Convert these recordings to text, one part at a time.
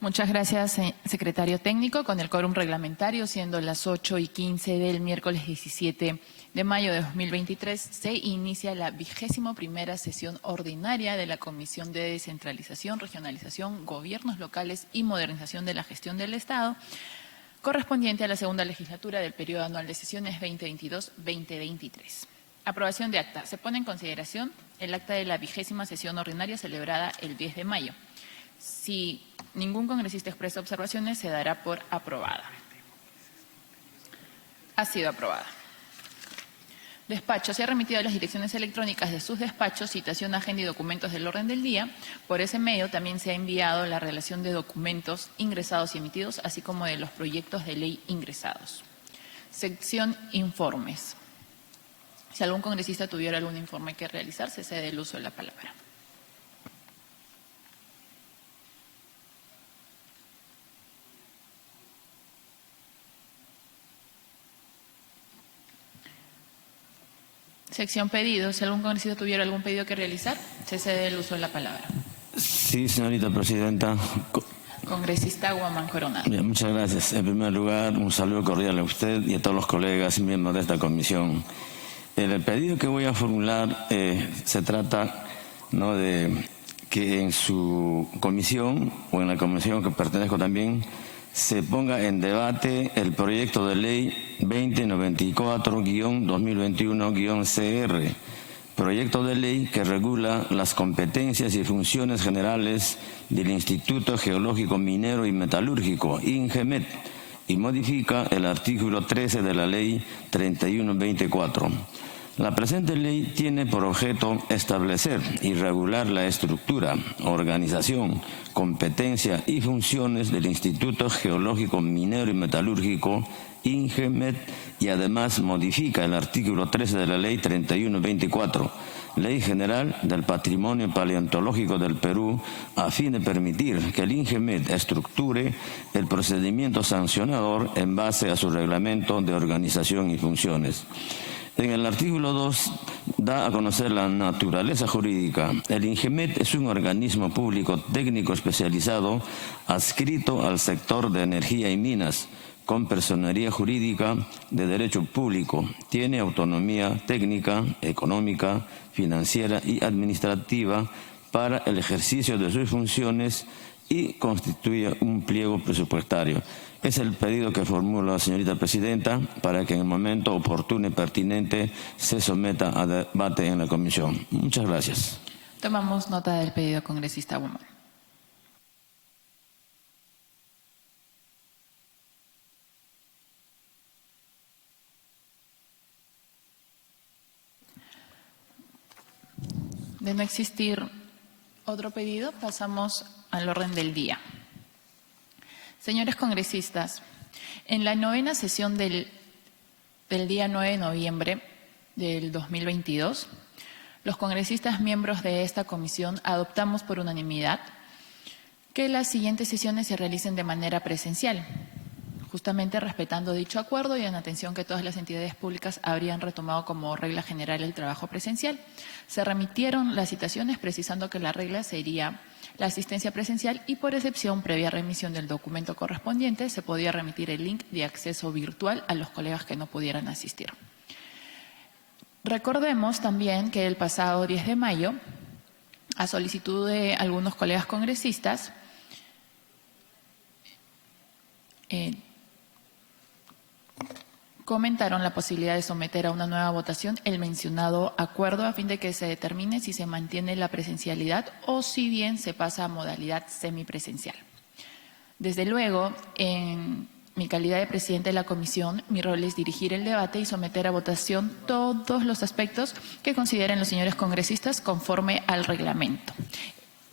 Muchas gracias, secretario técnico. Con el quórum reglamentario, siendo las 8:15 del miércoles 17 de mayo de 2023, se inicia la 21ª sesión ordinaria de la Comisión de Descentralización, Regionalización, Gobiernos Locales y Modernización de la Gestión del Estado, correspondiente a la segunda legislatura del periodo anual de sesiones 2022-2023. Aprobación de acta. Se pone en consideración el acta de la 20ª sesión ordinaria celebrada el 10 de mayo. Si ningún congresista expresa observaciones, se dará por aprobada. Ha sido aprobada. Despacho. Se ha remitido a las direcciones electrónicas de sus despachos citación, agenda y documentos del orden del día. Por ese medio también se ha enviado la relación de documentos ingresados y emitidos, así como de los proyectos de ley ingresados. Sección informes. Si algún congresista tuviera algún informe que realizar, se cede el uso de la palabra. Sección pedidos. Si algún congresista tuviera algún pedido que realizar, se cede el uso de la palabra. Sí, señorita presidenta. Congresista Guamán Coronado. Bien, muchas gracias. En primer lugar, un saludo cordial a usted y a todos los colegas y miembros de esta comisión. El pedido que voy a formular se trata de que en su comisión o en la comisión que pertenezco también se ponga en debate el proyecto de ley 2094-2021-CR, proyecto de ley que regula las competencias y funciones generales del Instituto Geológico Minero y Metalúrgico, INGEMET, y modifica el artículo 13 de la ley 3124. La presente ley tiene por objeto establecer y regular la estructura, organización, competencia y funciones del Instituto Geológico Minero y Metalúrgico, INGEMET, y además modifica el artículo 13 de la ley 3124, Ley General del Patrimonio Paleontológico del Perú, a fin de permitir que el INGEMET estructure el procedimiento sancionador en base a su reglamento de organización y funciones. En el artículo 2 da a conocer la naturaleza jurídica. El INGEMET es un organismo público técnico especializado adscrito al sector de energía y minas, con personería jurídica de derecho público. Tiene autonomía técnica, económica, financiera y administrativa para el ejercicio de sus funciones y constituye un pliego presupuestario. Es el pedido que formulo, señorita presidenta, para que en el momento oportuno y pertinente se someta a debate en la comisión. Muchas gracias. Tomamos nota del pedido, congresista Guamán. De no existir otro pedido, pasamos al orden del día. Señores congresistas, en la 9ª sesión del día 9 de noviembre del 2022, los congresistas miembros de esta comisión adoptamos por unanimidad que las siguientes sesiones se realicen de manera presencial, justamente respetando dicho acuerdo y en atención que todas las entidades públicas habrían retomado como regla general el trabajo presencial. Se remitieron las citaciones precisando que la regla sería la asistencia presencial y por excepción, previa remisión del documento correspondiente, se podía remitir el link de acceso virtual a los colegas que no pudieran asistir. Recordemos también que el pasado 10 de mayo, a solicitud de algunos colegas congresistas, comentaron la posibilidad de someter a una nueva votación el mencionado acuerdo a fin de que se determine si se mantiene la presencialidad o si bien se pasa a modalidad semipresencial. Desde luego, en mi calidad de presidente de la comisión, mi rol es dirigir el debate y someter a votación todos los aspectos que consideren los señores congresistas conforme al reglamento.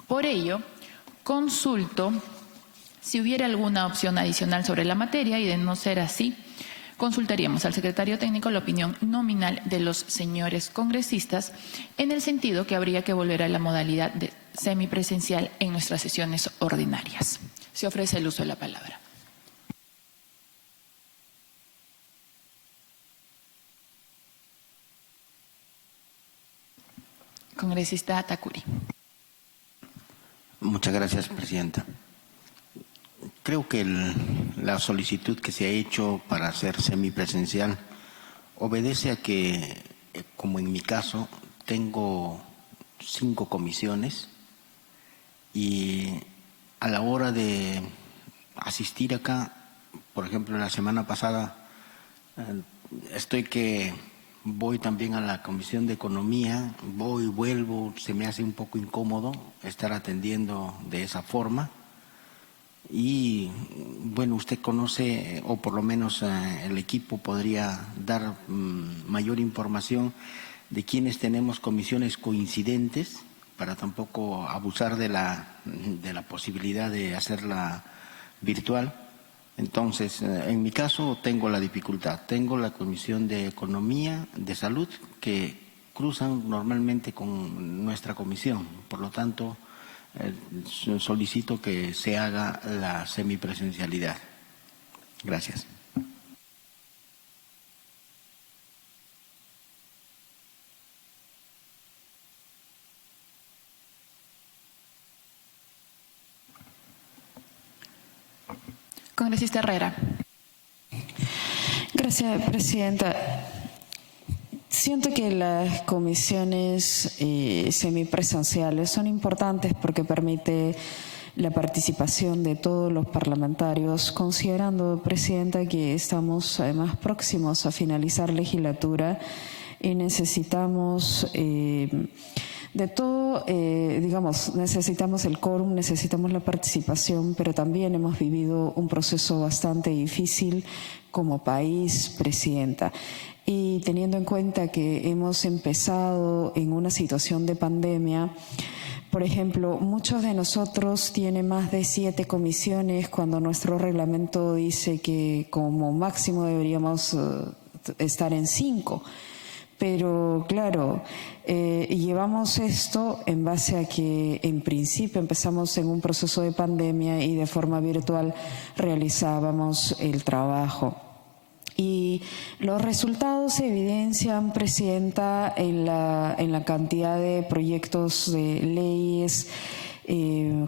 Por ello, consulto si hubiera alguna opción adicional sobre la materia y de no ser así, consultaríamos al secretario técnico la opinión nominal de los señores congresistas en el sentido que habría que volver a la modalidad de semipresencial en nuestras sesiones ordinarias. Se ofrece el uso de la palabra. Congresista Takuri. Muchas gracias, presidenta. creo que la solicitud que se ha hecho para hacer semipresencial obedece a que, como en mi caso, tengo 5 comisiones y a la hora de asistir acá, por ejemplo, la semana pasada voy también a la Comisión de Economía, voy, vuelvo, se me hace un poco incómodo estar atendiendo de esa forma. Y bueno, usted conoce, o por lo menos el equipo podría dar mayor información de quienes tenemos comisiones coincidentes para tampoco abusar de la posibilidad de hacerla virtual. Entonces, en mi caso tengo la dificultad, tengo la Comisión de Economía, de Salud, que cruzan normalmente con nuestra comisión, por lo tanto solicito que se haga la semipresencialidad. Gracias. Congresista Herrera. Gracias, Presidenta. Siento que las comisiones semipresenciales son importantes porque permite la participación de todos los parlamentarios, considerando, Presidenta, que estamos además próximos a finalizar legislatura y necesitamos de todo, necesitamos el quórum, necesitamos la participación, pero también hemos vivido un proceso bastante difícil como país, Presidenta. Y teniendo en cuenta que hemos empezado en una situación de pandemia, por ejemplo, muchos de nosotros tienen más de 7 comisiones cuando nuestro reglamento dice que como máximo deberíamos estar en 5. Pero claro, llevamos esto en base a que en principio empezamos en un proceso de pandemia y de forma virtual realizábamos el trabajo. Y los resultados se evidencian, Presidenta, en la cantidad de proyectos de leyes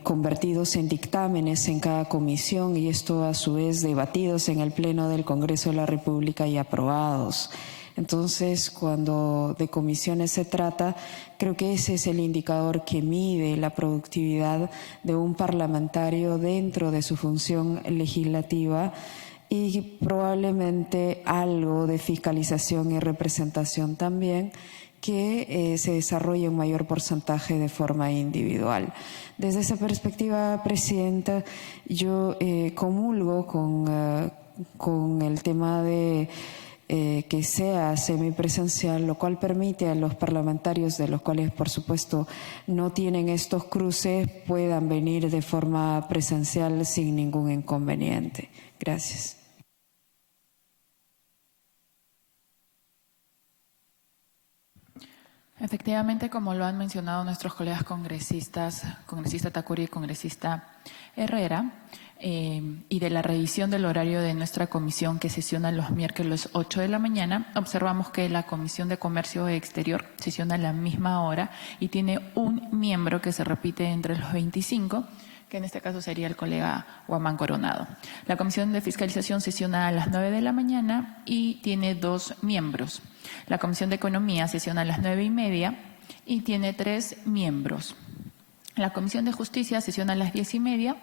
convertidos en dictámenes en cada comisión y esto a su vez debatidos en el Pleno del Congreso de la República y aprobados. Entonces, cuando de comisiones se trata, creo que ese es el indicador que mide la productividad de un parlamentario dentro de su función legislativa y probablemente algo de fiscalización y representación también que se desarrolle un mayor porcentaje de forma individual. Desde esa perspectiva, Presidenta, yo comulgo con el tema de que sea semipresencial, lo cual permite a los parlamentarios, de los cuales por supuesto no tienen estos cruces, puedan venir de forma presencial sin ningún inconveniente. Gracias. Efectivamente, como lo han mencionado nuestros colegas congresistas, congresista Takuri y congresista Herrera, y de la revisión del horario de nuestra comisión que sesiona los miércoles 8 de la mañana, observamos que la Comisión de Comercio Exterior sesiona a la misma hora y tiene un miembro que se repite entre los 25, que en este caso sería el colega Guamán Coronado. La Comisión de Fiscalización sesiona a las 9 de la mañana y tiene 2 miembros. La Comisión de Economía sesiona a las 9:30 y tiene 3 miembros. La Comisión de Justicia sesiona a las 10:30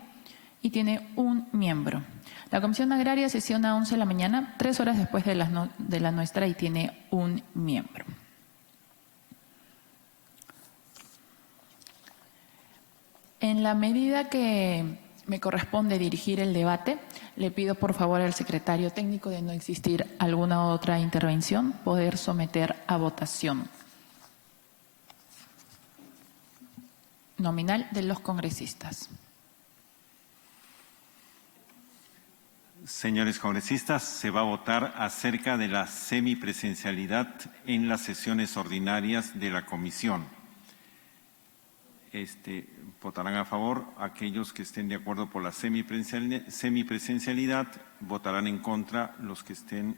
y tiene 1 miembro. La Comisión Agraria sesiona a 11 de la mañana, 3 horas después de la nuestra, y tiene 1 miembro. En la medida que me corresponde dirigir el debate, le pido por favor al secretario técnico, de no existir alguna otra intervención, poder someter a votación nominal de los congresistas. Señores congresistas, se va a votar acerca de la semipresencialidad en las sesiones ordinarias de la comisión. Votarán a favor aquellos que estén de acuerdo por la semipresencialidad, votarán en contra los que estén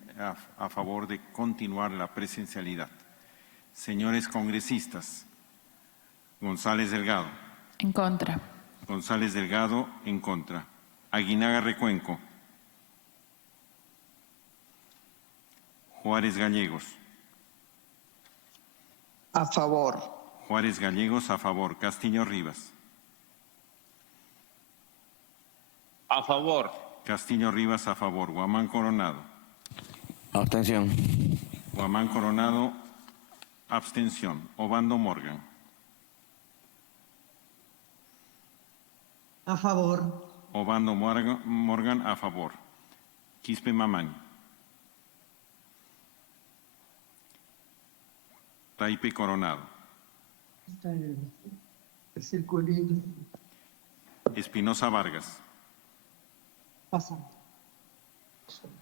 a favor de continuar la presencialidad. Señores congresistas, González Delgado. En contra. González Delgado, en contra. Aguinaga Recuenco. Juárez Gallegos. A favor. Juárez Gallegos, a favor. Castillo Rivas. A favor. Castillo Rivas, a favor. Guamán Coronado. Abstención. Guamán Coronado, abstención. Obando Morgan. A favor. Obando Morgan, a favor. Quispe Mamani. Taipe Coronado. El circulito. Espinosa Vargas. Pasa.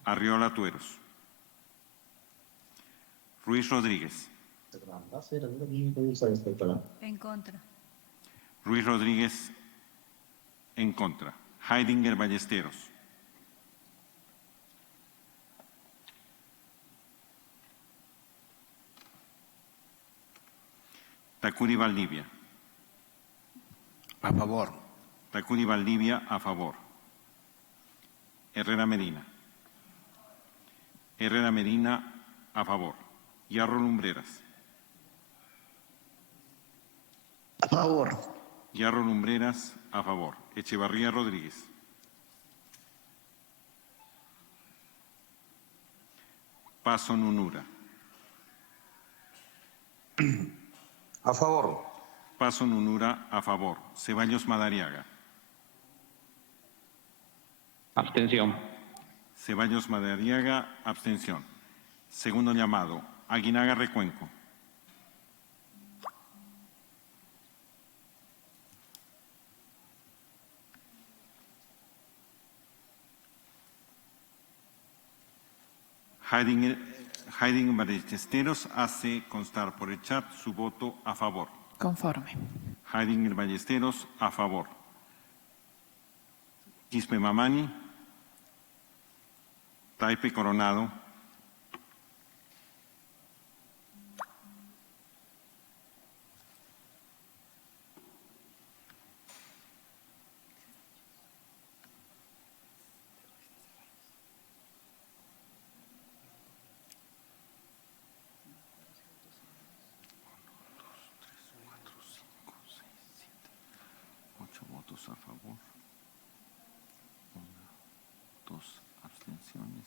Arriola Tueros. Ruiz Rodríguez. En contra. Ruiz Rodríguez, en contra. Heidinger Ballesteros. Tacuri Valdivia. A favor. Tacuri Valdivia, a favor. Herrera Medina. Herrera Medina, a favor. Yarro Lumbreras. A favor. Yarro Lumbreras, a favor. Echevarría Rodríguez. Paso Nunura. A favor. Paso Nunura, a favor. Ceballos Madariaga. Abstención. Ceballos Madariaga, abstención. Segundo llamado, Aguinaga Recuenco. Heidinger Ballesteros hace constar por el chat su voto a favor. Conforme. Heidinger Ballesteros, a favor. Quispe Mamani. Taipe Coronado. Votos a favor, 1, 2 abstenciones,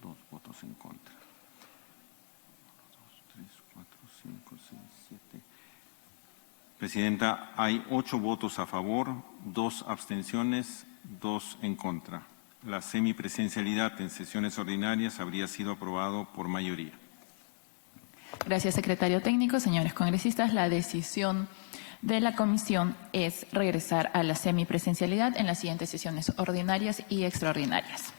2 votos en contra. 1, 2, 3, 4, 5, 6, 7. Presidenta, hay 8 votos a favor, 2 abstenciones, 2 en contra. La semipresencialidad en sesiones ordinarias habría sido aprobado por mayoría. Gracias, secretario técnico. Señores congresistas, la decisión de la comisión es regresar a la semipresencialidad en las siguientes sesiones ordinarias y extraordinarias.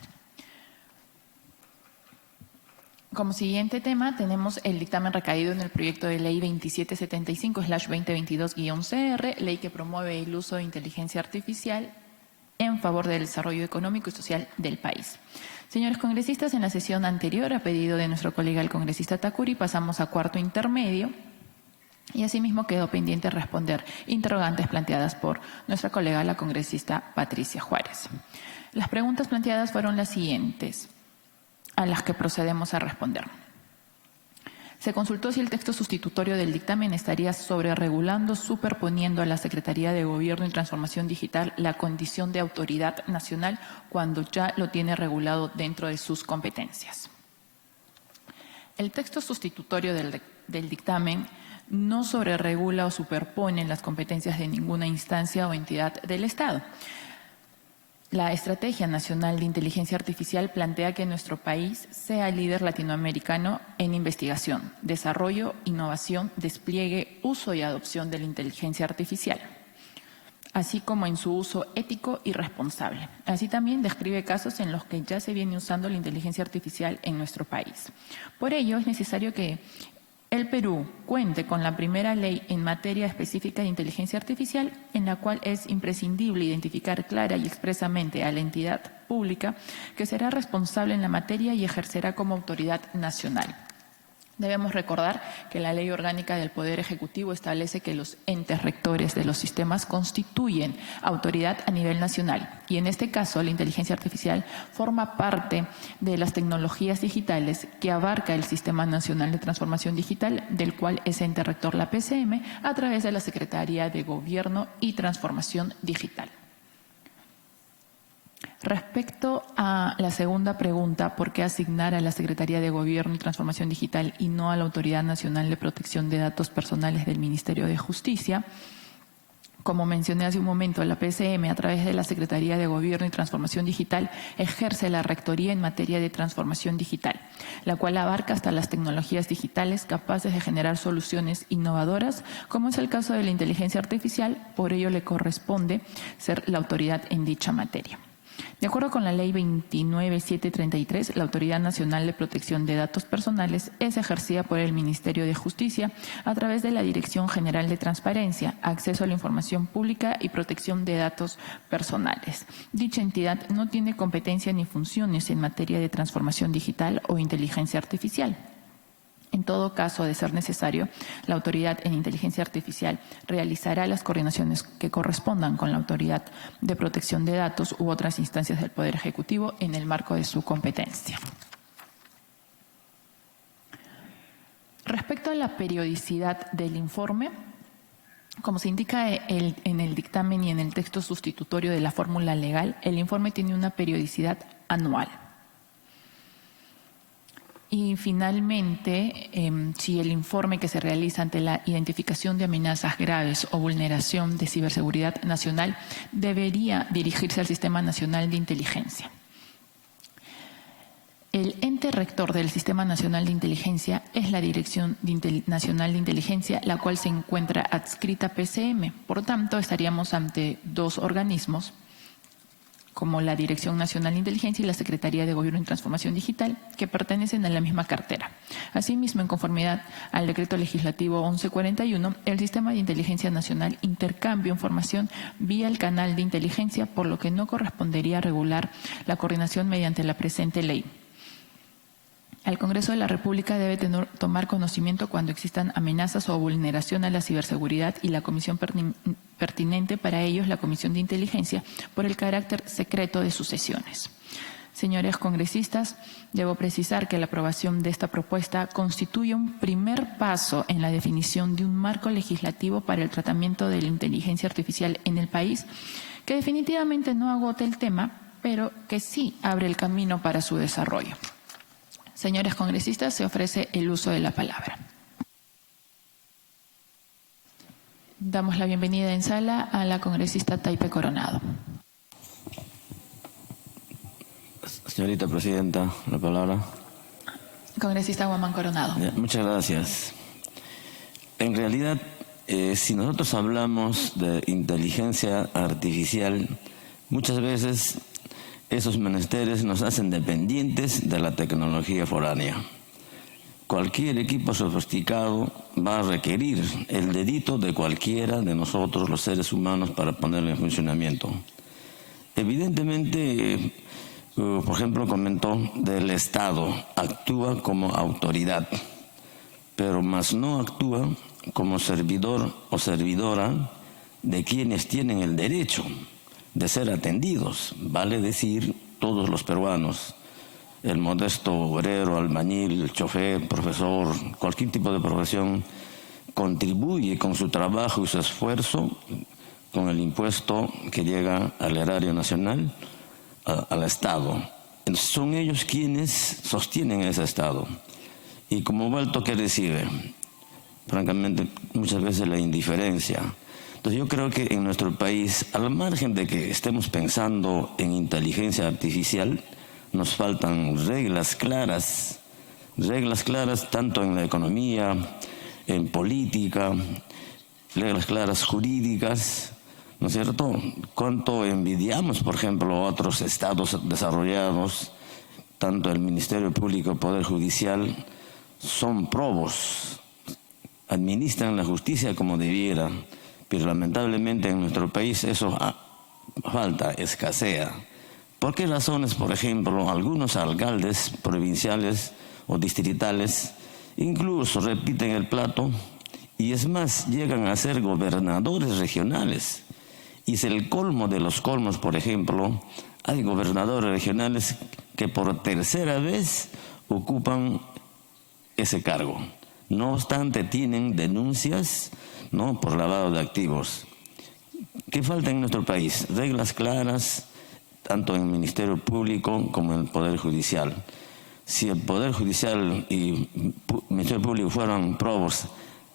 Como siguiente tema tenemos el dictamen recaído en el proyecto de ley 2775/2022-CR, ley que promueve el uso de inteligencia artificial en favor del desarrollo económico y social del país. Señores congresistas, en la sesión anterior, a pedido de nuestro colega el congresista Tacuri, pasamos a cuarto intermedio. Y asimismo quedó pendiente responder interrogantes planteadas por nuestra colega, la congresista Patricia Juárez. Las preguntas planteadas fueron las siguientes, a las que procedemos a responder. Se consultó si el texto sustitutorio del dictamen estaría sobreregulando, superponiendo a la Secretaría de Gobierno y Transformación Digital la condición de autoridad nacional cuando ya lo tiene regulado dentro de sus competencias. El texto sustitutorio del dictamen no sobreregula o superpone las competencias de ninguna instancia o entidad del Estado. La Estrategia Nacional de Inteligencia Artificial plantea que nuestro país sea el líder latinoamericano en investigación, desarrollo, innovación, despliegue, uso y adopción de la inteligencia artificial, así como en su uso ético y responsable. Así también describe casos en los que ya se viene usando la inteligencia artificial en nuestro país. Por ello, es necesario que el Perú cuente con la primera ley en materia específica de inteligencia artificial, en la cual es imprescindible identificar clara y expresamente a la entidad pública que será responsable en la materia y ejercerá como autoridad nacional. Debemos recordar que la Ley Orgánica del Poder Ejecutivo establece que los entes rectores de los sistemas constituyen autoridad a nivel nacional y en este caso la inteligencia artificial forma parte de las tecnologías digitales que abarca el Sistema Nacional de Transformación Digital, del cual es ente rector la PCM a través de la Secretaría de Gobierno y Transformación Digital. Respecto a la segunda pregunta, ¿por qué asignar a la Secretaría de Gobierno y Transformación Digital y no a la Autoridad Nacional de Protección de Datos Personales del Ministerio de Justicia? Como mencioné hace un momento, la PCM, a través de la Secretaría de Gobierno y Transformación Digital, ejerce la rectoría en materia de transformación digital, la cual abarca hasta las tecnologías digitales capaces de generar soluciones innovadoras, como es el caso de la inteligencia artificial. Por ello le corresponde ser la autoridad en dicha materia. De acuerdo con la Ley 29733, la Autoridad Nacional de Protección de Datos Personales es ejercida por el Ministerio de Justicia a través de la Dirección General de Transparencia, Acceso a la Información Pública y Protección de Datos Personales. Dicha entidad no tiene competencia ni funciones en materia de transformación digital o inteligencia artificial. En todo caso, de ser necesario, la autoridad en inteligencia artificial realizará las coordinaciones que correspondan con la autoridad de protección de datos u otras instancias del Poder Ejecutivo en el marco de su competencia. Respecto a la periodicidad del informe, como se indica en el dictamen y en el texto sustitutorio de la fórmula legal, el informe tiene una periodicidad anual. Y finalmente, si el informe que se realiza ante la identificación de amenazas graves o vulneración de ciberseguridad nacional debería dirigirse al Sistema Nacional de Inteligencia. El ente rector del Sistema Nacional de Inteligencia es la Dirección Nacional de Inteligencia, la cual se encuentra adscrita a PCM. Por tanto, estaríamos ante dos organismos, como la Dirección Nacional de Inteligencia y la Secretaría de Gobierno y Transformación Digital, que pertenecen a la misma cartera. Asimismo, en conformidad al Decreto Legislativo 1141, el Sistema de Inteligencia Nacional intercambia información vía el canal de inteligencia, por lo que no correspondería regular la coordinación mediante la presente ley. El Congreso de la República debe tomar conocimiento cuando existan amenazas o vulneración a la ciberseguridad y la comisión pertinente para ello es la Comisión de Inteligencia por el carácter secreto de sus sesiones. Señores congresistas, debo precisar que la aprobación de esta propuesta constituye un primer paso en la definición de un marco legislativo para el tratamiento de la inteligencia artificial en el país, que definitivamente no agota el tema, pero que sí abre el camino para su desarrollo. Señores congresistas, se ofrece el uso de la palabra. Damos la bienvenida en sala a la congresista Taipe Coronado. Señorita Presidenta, la palabra. Congresista Guamán Coronado. Muchas gracias. En realidad, si nosotros hablamos de inteligencia artificial, muchas veces esos menesteres nos hacen dependientes de la tecnología foránea. Cualquier equipo sofisticado va a requerir el dedito de cualquiera de nosotros, los seres humanos, para ponerlo en funcionamiento. Evidentemente, por ejemplo, comentó del Estado, actúa como autoridad, pero más no actúa como servidor o servidora de quienes tienen el derecho de ser atendidos, vale decir todos los peruanos, el modesto obrero, albañil, el chofer, profesor, cualquier tipo de profesión, contribuye con su trabajo y su esfuerzo con el impuesto que llega al erario nacional, al Estado. Son ellos quienes sostienen ese Estado. Y como va el toque recibe, francamente, muchas veces la indiferencia. Entonces yo creo que en nuestro país, al margen de que estemos pensando en inteligencia artificial, nos faltan reglas claras tanto en la economía, en política, reglas claras jurídicas, ¿no es cierto? Cuánto envidiamos, por ejemplo, a otros estados desarrollados, tanto el Ministerio Público, el Poder Judicial, son probos, administran la justicia como debiera, pero lamentablemente en nuestro país eso falta, escasea. ¿Por qué razones, por ejemplo, algunos alcaldes provinciales o distritales Incluso repiten el plato y es más, llegan a ser gobernadores regionales. Y es el colmo de los colmos, por ejemplo, hay gobernadores regionales que por tercera vez ocupan ese cargo. No obstante, tienen denuncias, ¿no?, por lavado de activos. ¿Qué falta en nuestro país? Reglas claras, tanto en el Ministerio Público como en el Poder Judicial. Si el Poder Judicial y el Ministerio Público fueran probos,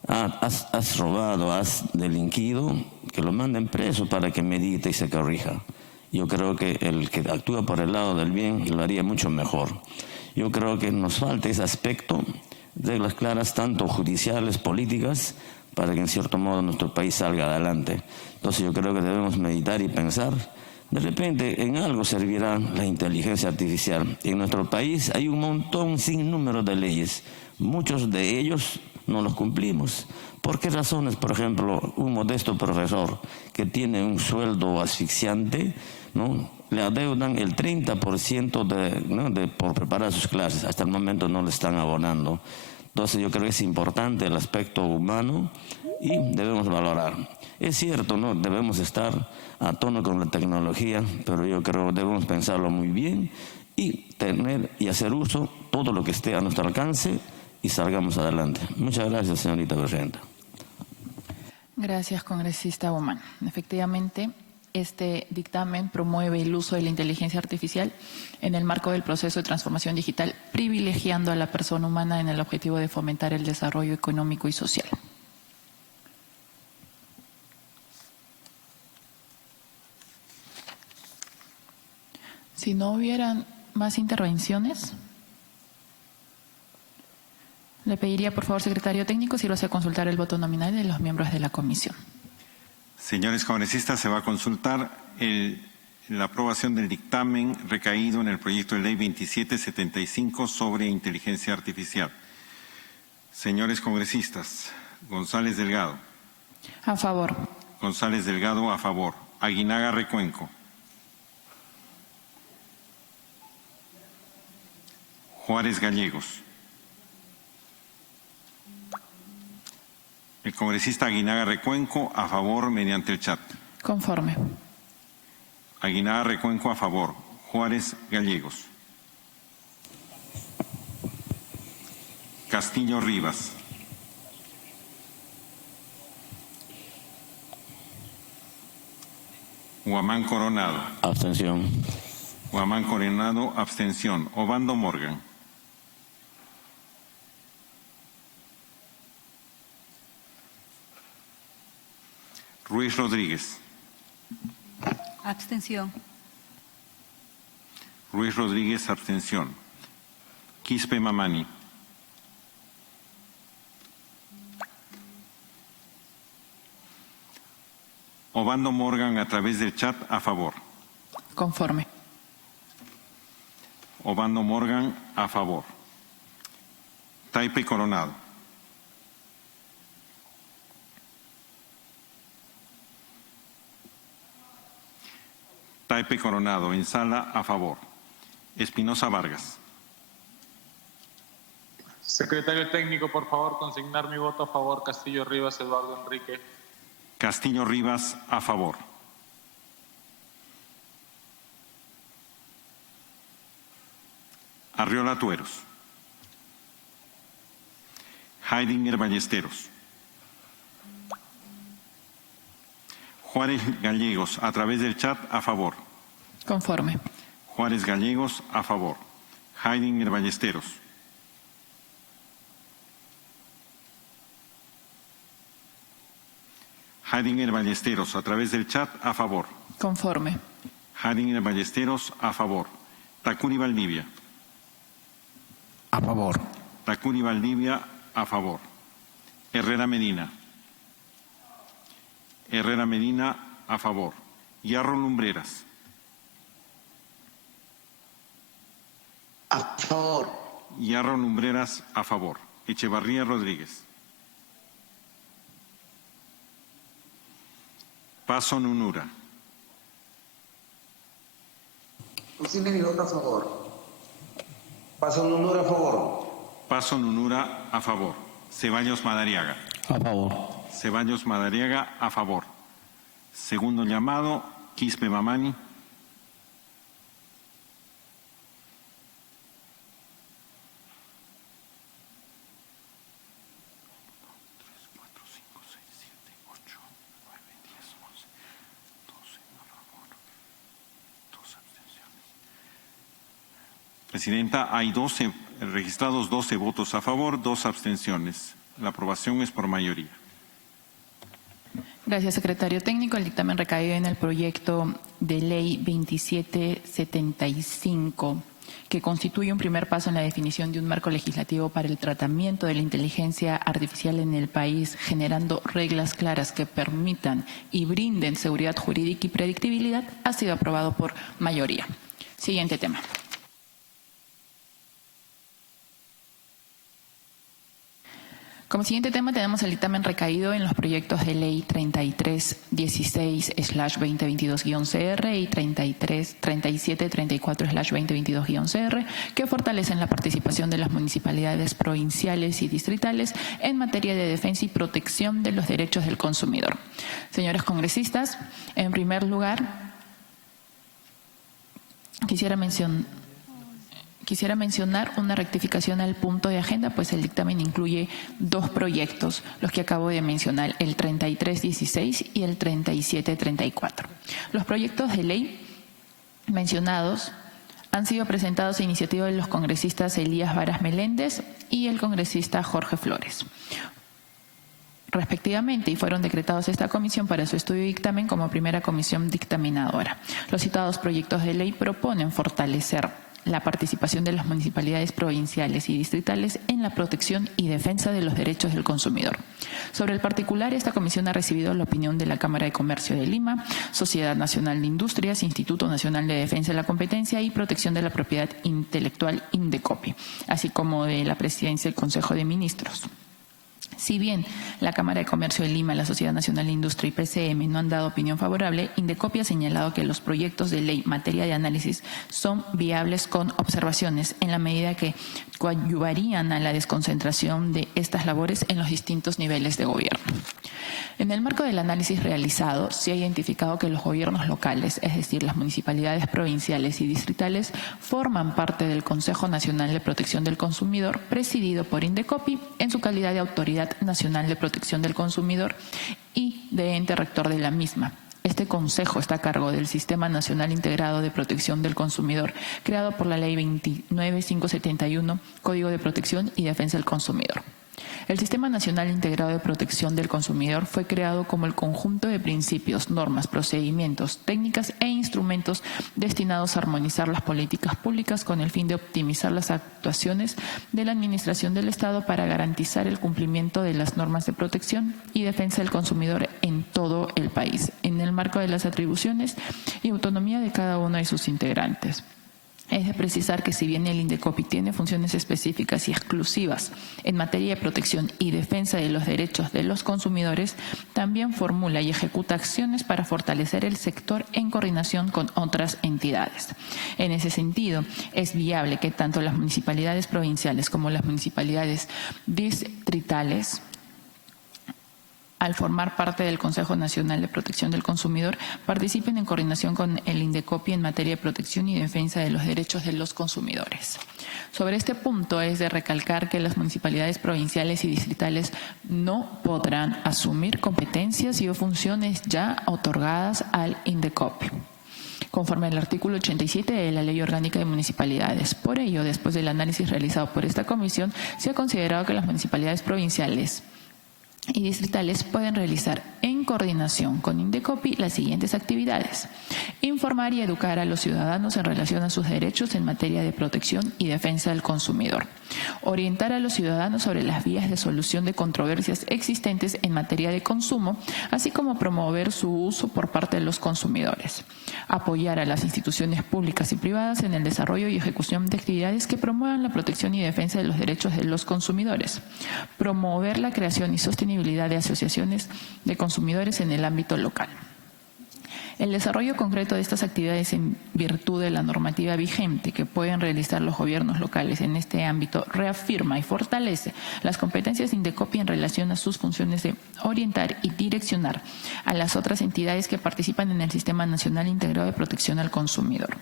has robado, has delinquido, que lo manden preso para que medite y se corrija. Yo creo que el que actúa por el lado del bien lo haría mucho mejor. Yo creo que nos falta ese aspecto, reglas claras, tanto judiciales, políticas, para que en cierto modo nuestro país salga adelante. Entonces yo creo que debemos meditar y pensar. De repente en algo servirá la inteligencia artificial. En nuestro país hay un montón sin número de leyes. Muchos de ellos no los cumplimos. ¿Por qué razones? Por ejemplo, un modesto profesor que tiene un sueldo asfixiante, ¿no?, le adeudan el 30% por preparar sus clases. Hasta el momento no le están abonando. Entonces yo creo que es importante el aspecto humano y debemos valorar. Es cierto, ¿no?, debemos estar a tono con la tecnología, pero yo creo que debemos pensarlo muy bien y tener y hacer uso todo lo que esté a nuestro alcance y salgamos adelante. Muchas gracias, señorita presidenta. Gracias, congresista Humán. Efectivamente, este dictamen promueve el uso de la inteligencia artificial en el marco del proceso de transformación digital, privilegiando a la persona humana en el objetivo de fomentar el desarrollo económico y social. Si no hubieran más intervenciones, le pediría, por favor, secretario técnico, si lo hace consultar el voto nominal de los miembros de la comisión. Señores congresistas, se va a consultar la aprobación del dictamen recaído en el proyecto de ley 2775 sobre inteligencia artificial. Señores congresistas, González Delgado. A favor. González Delgado, a favor. Aguinaga Recuenco. Juárez Gallegos. El congresista Aguinaga Recuenco, a favor mediante el chat. Conforme. Aguinaga Recuenco, a favor. Juárez Gallegos. Castillo Rivas. Huamán Coronado. Abstención. Huamán Coronado, abstención. Obando Morgan. Ruiz Rodríguez. Abstención. Ruiz Rodríguez, abstención. Quispe Mamani. Obando Morgan, a través del chat, a favor. Conforme. Obando Morgan, a favor. Taipe Coronado. Taipe Coronado, en sala, a favor. Espinosa Vargas. Secretario técnico, por favor, consignar mi voto a favor. Castillo Rivas, Eduardo Enrique. Castillo Rivas, a favor. Arriola Tueros. Heidinger Ballesteros. Juárez Gallegos, a través del chat, a favor. Conforme. Juárez Gallegos, a favor. Heidinger Ballesteros. Heidinger Ballesteros, a través del chat, a favor. Conforme. Heidinger Ballesteros, a favor. Tacuri Valdivia. A favor. Tacuri Valdivia, a favor. Herrera Medina. Herrera Medina, a favor. Yarro Lumbreras. A favor. Yarro Lumbreras, a favor. Echevarría Rodríguez. Paso Nunura. Consigne mi voto a favor. Paso Nunura, a favor. Paso Nunura, A favor. Ceballos Madariaga. A favor. Ceballos Madariaga, a favor. Segundo llamado, Quispe Mamani. Presidenta, hay registrados 12 votos a favor, 2 abstenciones. La aprobación es por mayoría. Gracias, secretario técnico. El dictamen recaído en el proyecto de ley 2775, que constituye un primer paso en la definición de un marco legislativo para el tratamiento de la inteligencia artificial en el país, generando reglas claras que permitan y brinden seguridad jurídica y predictibilidad, ha sido aprobado por mayoría. Siguiente tema. Como siguiente tema tenemos el dictamen recaído en los proyectos de ley 3316/2022-CR y 3734/2022-CR, que fortalecen la participación de las municipalidades provinciales y distritales en materia de defensa y protección de los derechos del consumidor. Señores congresistas, en primer lugar, quisiera mencionar una rectificación al punto de agenda, pues el dictamen incluye 2 proyectos, los que acabo de mencionar, el 3316 y el 3734. Los proyectos de ley mencionados han sido presentados a iniciativa de los congresistas Elías Varas Meléndez y el congresista Jorge Flores, respectivamente, y fueron decretados a esta comisión para su estudio y dictamen como primera comisión dictaminadora. Los citados proyectos de ley proponen fortalecer la participación de las municipalidades provinciales y distritales en la protección y defensa de los derechos del consumidor. Sobre el particular, esta comisión ha recibido la opinión de la Cámara de Comercio de Lima, Sociedad Nacional de Industrias, Instituto Nacional de Defensa de la Competencia y Protección de la Propiedad Intelectual, INDECOPI, así como de la Presidencia del Consejo de Ministros. Si bien la Cámara de Comercio de Lima, la Sociedad Nacional de Industria y PCM no han dado opinión favorable, INDECOPI ha señalado que los proyectos de ley materia de análisis son viables con observaciones en la medida que coadyuvarían a la desconcentración de estas labores en los distintos niveles de gobierno. En el marco del análisis realizado, se ha identificado que los gobiernos locales, es decir, las municipalidades provinciales y distritales, forman parte del Consejo Nacional de Protección del Consumidor, presidido por INDECOPI en su calidad de Autoridad Nacional de Protección del Consumidor y de ente rector de la misma. Este consejo está a cargo del Sistema Nacional Integrado de Protección del Consumidor, creado por la Ley 29571, Código de Protección y Defensa del Consumidor. El Sistema Nacional Integrado de Protección del Consumidor fue creado como el conjunto de principios, normas, procedimientos, técnicas e instrumentos destinados a armonizar las políticas públicas con el fin de optimizar las actuaciones de la Administración del Estado para garantizar el cumplimiento de las normas de protección y defensa del consumidor en todo el país, en el marco de las atribuciones y autonomía de cada uno de sus integrantes. Es de precisar que si bien el INDECOPI tiene funciones específicas y exclusivas en materia de protección y defensa de los derechos de los consumidores, también formula y ejecuta acciones para fortalecer el sector en coordinación con otras entidades. En ese sentido, es viable que tanto las municipalidades provinciales como las municipalidades distritales, al formar parte del Consejo Nacional de Protección del Consumidor, participen en coordinación con el INDECOPI en materia de protección y defensa de los derechos de los consumidores. Sobre este punto es de recalcar que las municipalidades provinciales y distritales no podrán asumir competencias y o funciones ya otorgadas al INDECOPI, conforme al artículo 87 de la Ley Orgánica de Municipalidades. Por ello, después del análisis realizado por esta comisión, se ha considerado que las municipalidades provinciales y distritales pueden realizar en coordinación con INDECOPI las siguientes actividades: informar y educar a los ciudadanos en relación a sus derechos en materia de protección y defensa del consumidor, orientar a los ciudadanos sobre las vías de solución de controversias existentes en materia de consumo, así como promover su uso por parte de los consumidores, apoyar a las instituciones públicas y privadas en el desarrollo y ejecución de actividades que promuevan la protección y defensa de los derechos de los consumidores, promover la creación y sostenibilidad de asociaciones de consumidores en el ámbito local. El desarrollo concreto de estas actividades en virtud de la normativa vigente que pueden realizar los gobiernos locales en este ámbito reafirma y fortalece las competencias de Indecopi en relación a sus funciones de orientar y direccionar a las otras entidades que participan en el Sistema Nacional Integrado de Protección al Consumidor.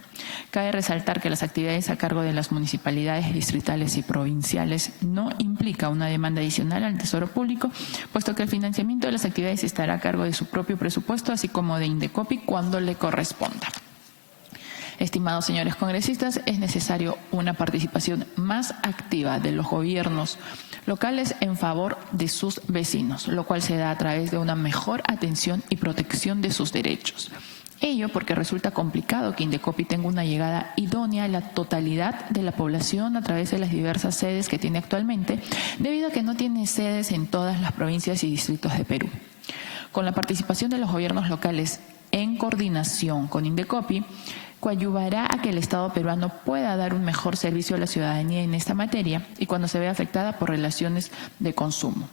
Cabe resaltar que las actividades a cargo de las municipalidades distritales y provinciales no implica una demanda adicional al Tesoro Público, puesto que el financiamiento de las actividades estará a cargo de su propio presupuesto, así como de Indecopi cuando le corresponda. Estimados señores congresistas, es necesario una participación más activa de los gobiernos locales en favor de sus vecinos, lo cual se da a través de una mejor atención y protección de sus derechos. Ello porque resulta complicado que Indecopi tenga una llegada idónea a la totalidad de la población a través de las diversas sedes que tiene actualmente, debido a que no tiene sedes en todas las provincias y distritos de Perú. Con la participación de los gobiernos locales en coordinación con Indecopi, coadyuvará a que el Estado peruano pueda dar un mejor servicio a la ciudadanía en esta materia y cuando se vea afectada por relaciones de consumo.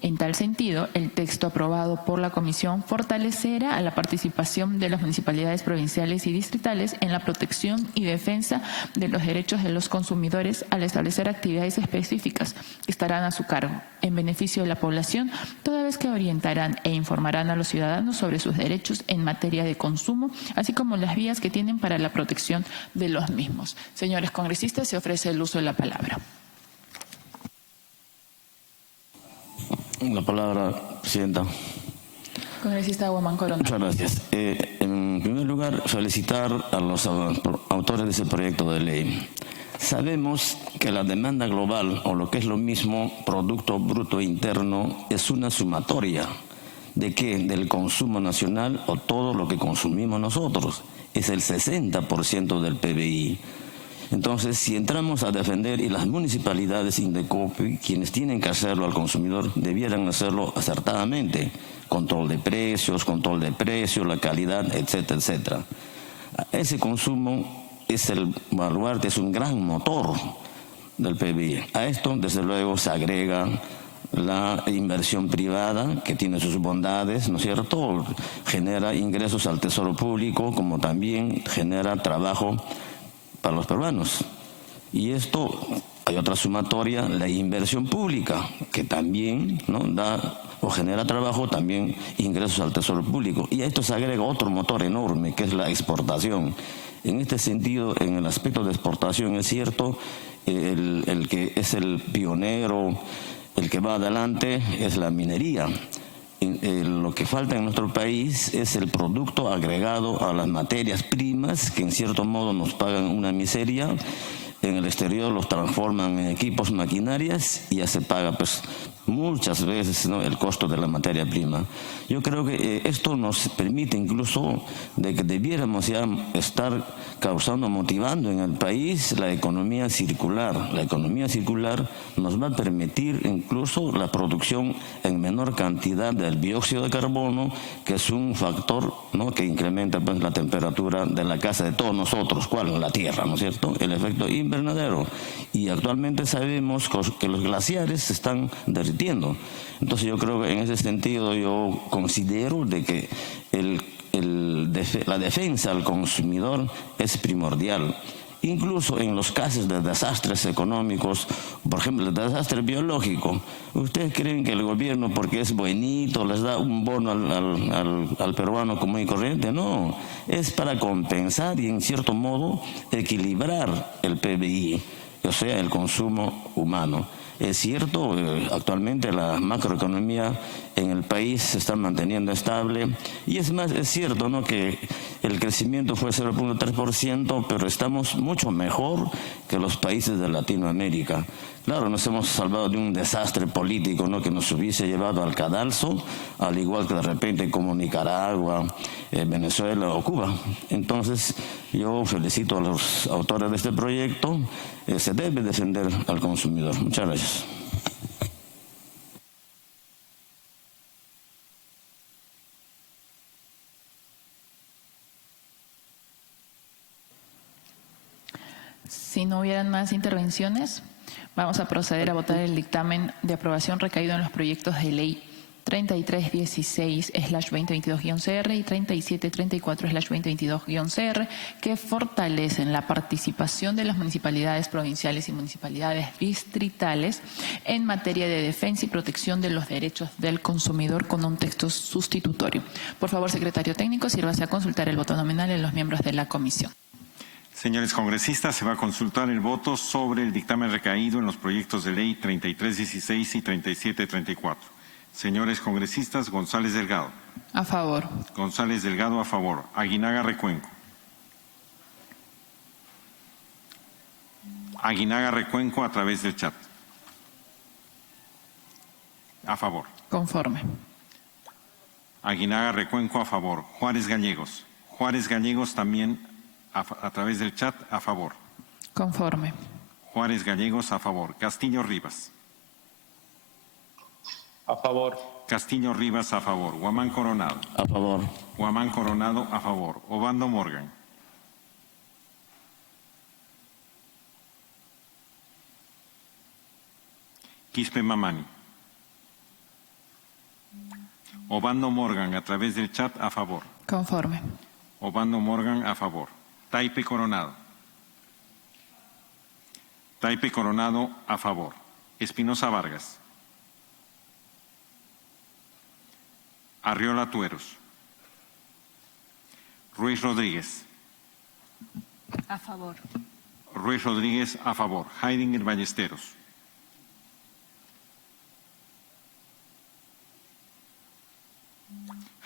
En tal sentido, el texto aprobado por la Comisión fortalecerá a la participación de las municipalidades provinciales y distritales en la protección y defensa de los derechos de los consumidores al establecer actividades específicas que estarán a su cargo en beneficio de la población, toda vez que orientarán e informarán a los ciudadanos sobre sus derechos en materia de consumo, así como las vías que tienen para la protección de los mismos. Señores congresistas, se ofrece el uso de la palabra. La palabra, presidenta. Congresista Guamán Corona. Muchas gracias. En primer lugar, felicitar a los autores de ese proyecto de ley. Sabemos que la demanda global, o lo que es lo mismo, Producto Bruto Interno, es una sumatoria. ¿De qué? Del consumo nacional o todo lo que consumimos nosotros. Es el 60% del PBI. Entonces, si entramos a defender, y las municipalidades Indecopi, quienes tienen que hacerlo al consumidor, debieran hacerlo acertadamente. Control de precios, la calidad, etcétera, etcétera. Ese consumo es el baluarte, es un gran motor del PBI. A esto, desde luego, se agrega la inversión privada, que tiene sus bondades, ¿no es cierto? Genera ingresos al Tesoro Público, como también genera trabajo para los peruanos. Y esto, hay otra sumatoria, la inversión pública, que también, ¿no?, da o genera trabajo, también ingresos al Tesoro Público. Y a esto se agrega otro motor enorme, que es la exportación. En este sentido, en el aspecto de exportación, es cierto, el que es el pionero, el que va adelante, es la minería. Lo que falta en nuestro país es el producto agregado a las materias primas, que en cierto modo nos pagan una miseria. En el exterior los transforman en equipos, maquinarias, y ya se paga pues muchas veces, ¿no?, el costo de la materia prima. Yo creo que esto nos permite incluso de que debiéramos ya estar motivando en el país la economía circular. La economía circular nos va a permitir incluso la producción en menor cantidad del dióxido de carbono, que es un factor, ¿no?, que incrementa pues la temperatura de la casa de todos nosotros. ¿Cuál? La Tierra, ¿no es cierto? El efecto invernadero. Y actualmente sabemos que los glaciares se están derritiendo. Entonces yo creo que en ese sentido yo considero de que la defensa al consumidor es primordial. Incluso en los casos de desastres económicos, por ejemplo, el desastre biológico, ¿ustedes creen que el gobierno, porque es buenito, les da un bono al peruano común y corriente? No, es para compensar y en cierto modo equilibrar el PBI, o sea, el consumo humano. Es cierto, actualmente la macroeconomía en el país se está manteniendo estable, y es más, es cierto, ¿no?, que el crecimiento fue 0.3%, pero estamos mucho mejor que los países de Latinoamérica. Claro, nos hemos salvado de un desastre político, ¿no?, que nos hubiese llevado al cadalso, al igual que de repente como Nicaragua, Venezuela o Cuba. Entonces, yo felicito a los autores de este proyecto. Se debe defender al consumidor. Muchas gracias. Si no hubieran más intervenciones, vamos a proceder a votar el dictamen de aprobación recaído en los proyectos de ley 3316/2022-CR y 3734/2022-CR, que fortalecen la participación de las municipalidades provinciales y municipalidades distritales en materia de defensa y protección de los derechos del consumidor con un texto sustitutorio. Por favor, secretario técnico, sírvase a consultar el voto nominal en los miembros de la comisión. Señores congresistas, se va a consultar el voto sobre el dictamen recaído en los proyectos de ley 3316 y 3734. Señores congresistas, González Delgado. A favor. González Delgado, a favor. Aguinaga Recuenco. Aguinaga Recuenco a través del chat. A favor. Conforme. Aguinaga Recuenco a favor. Juárez Gallegos. Juárez Gallegos también a través del chat a favor. Conforme. Juárez Gallegos a favor. Castillo Rivas. A favor. Castillo Rivas a favor. Guamán Coronado. A favor. Guamán Coronado a favor. Obando Morgan. Quispe Mamani. Obando Morgan a través del chat a favor. Conforme. Obando Morgan a favor. Taipe Coronado. Taipe Coronado a favor. Espinosa Vargas. Arriola Tueros. Ruiz Rodríguez. A favor. Ruiz Rodríguez a favor. Heidinger Ballesteros.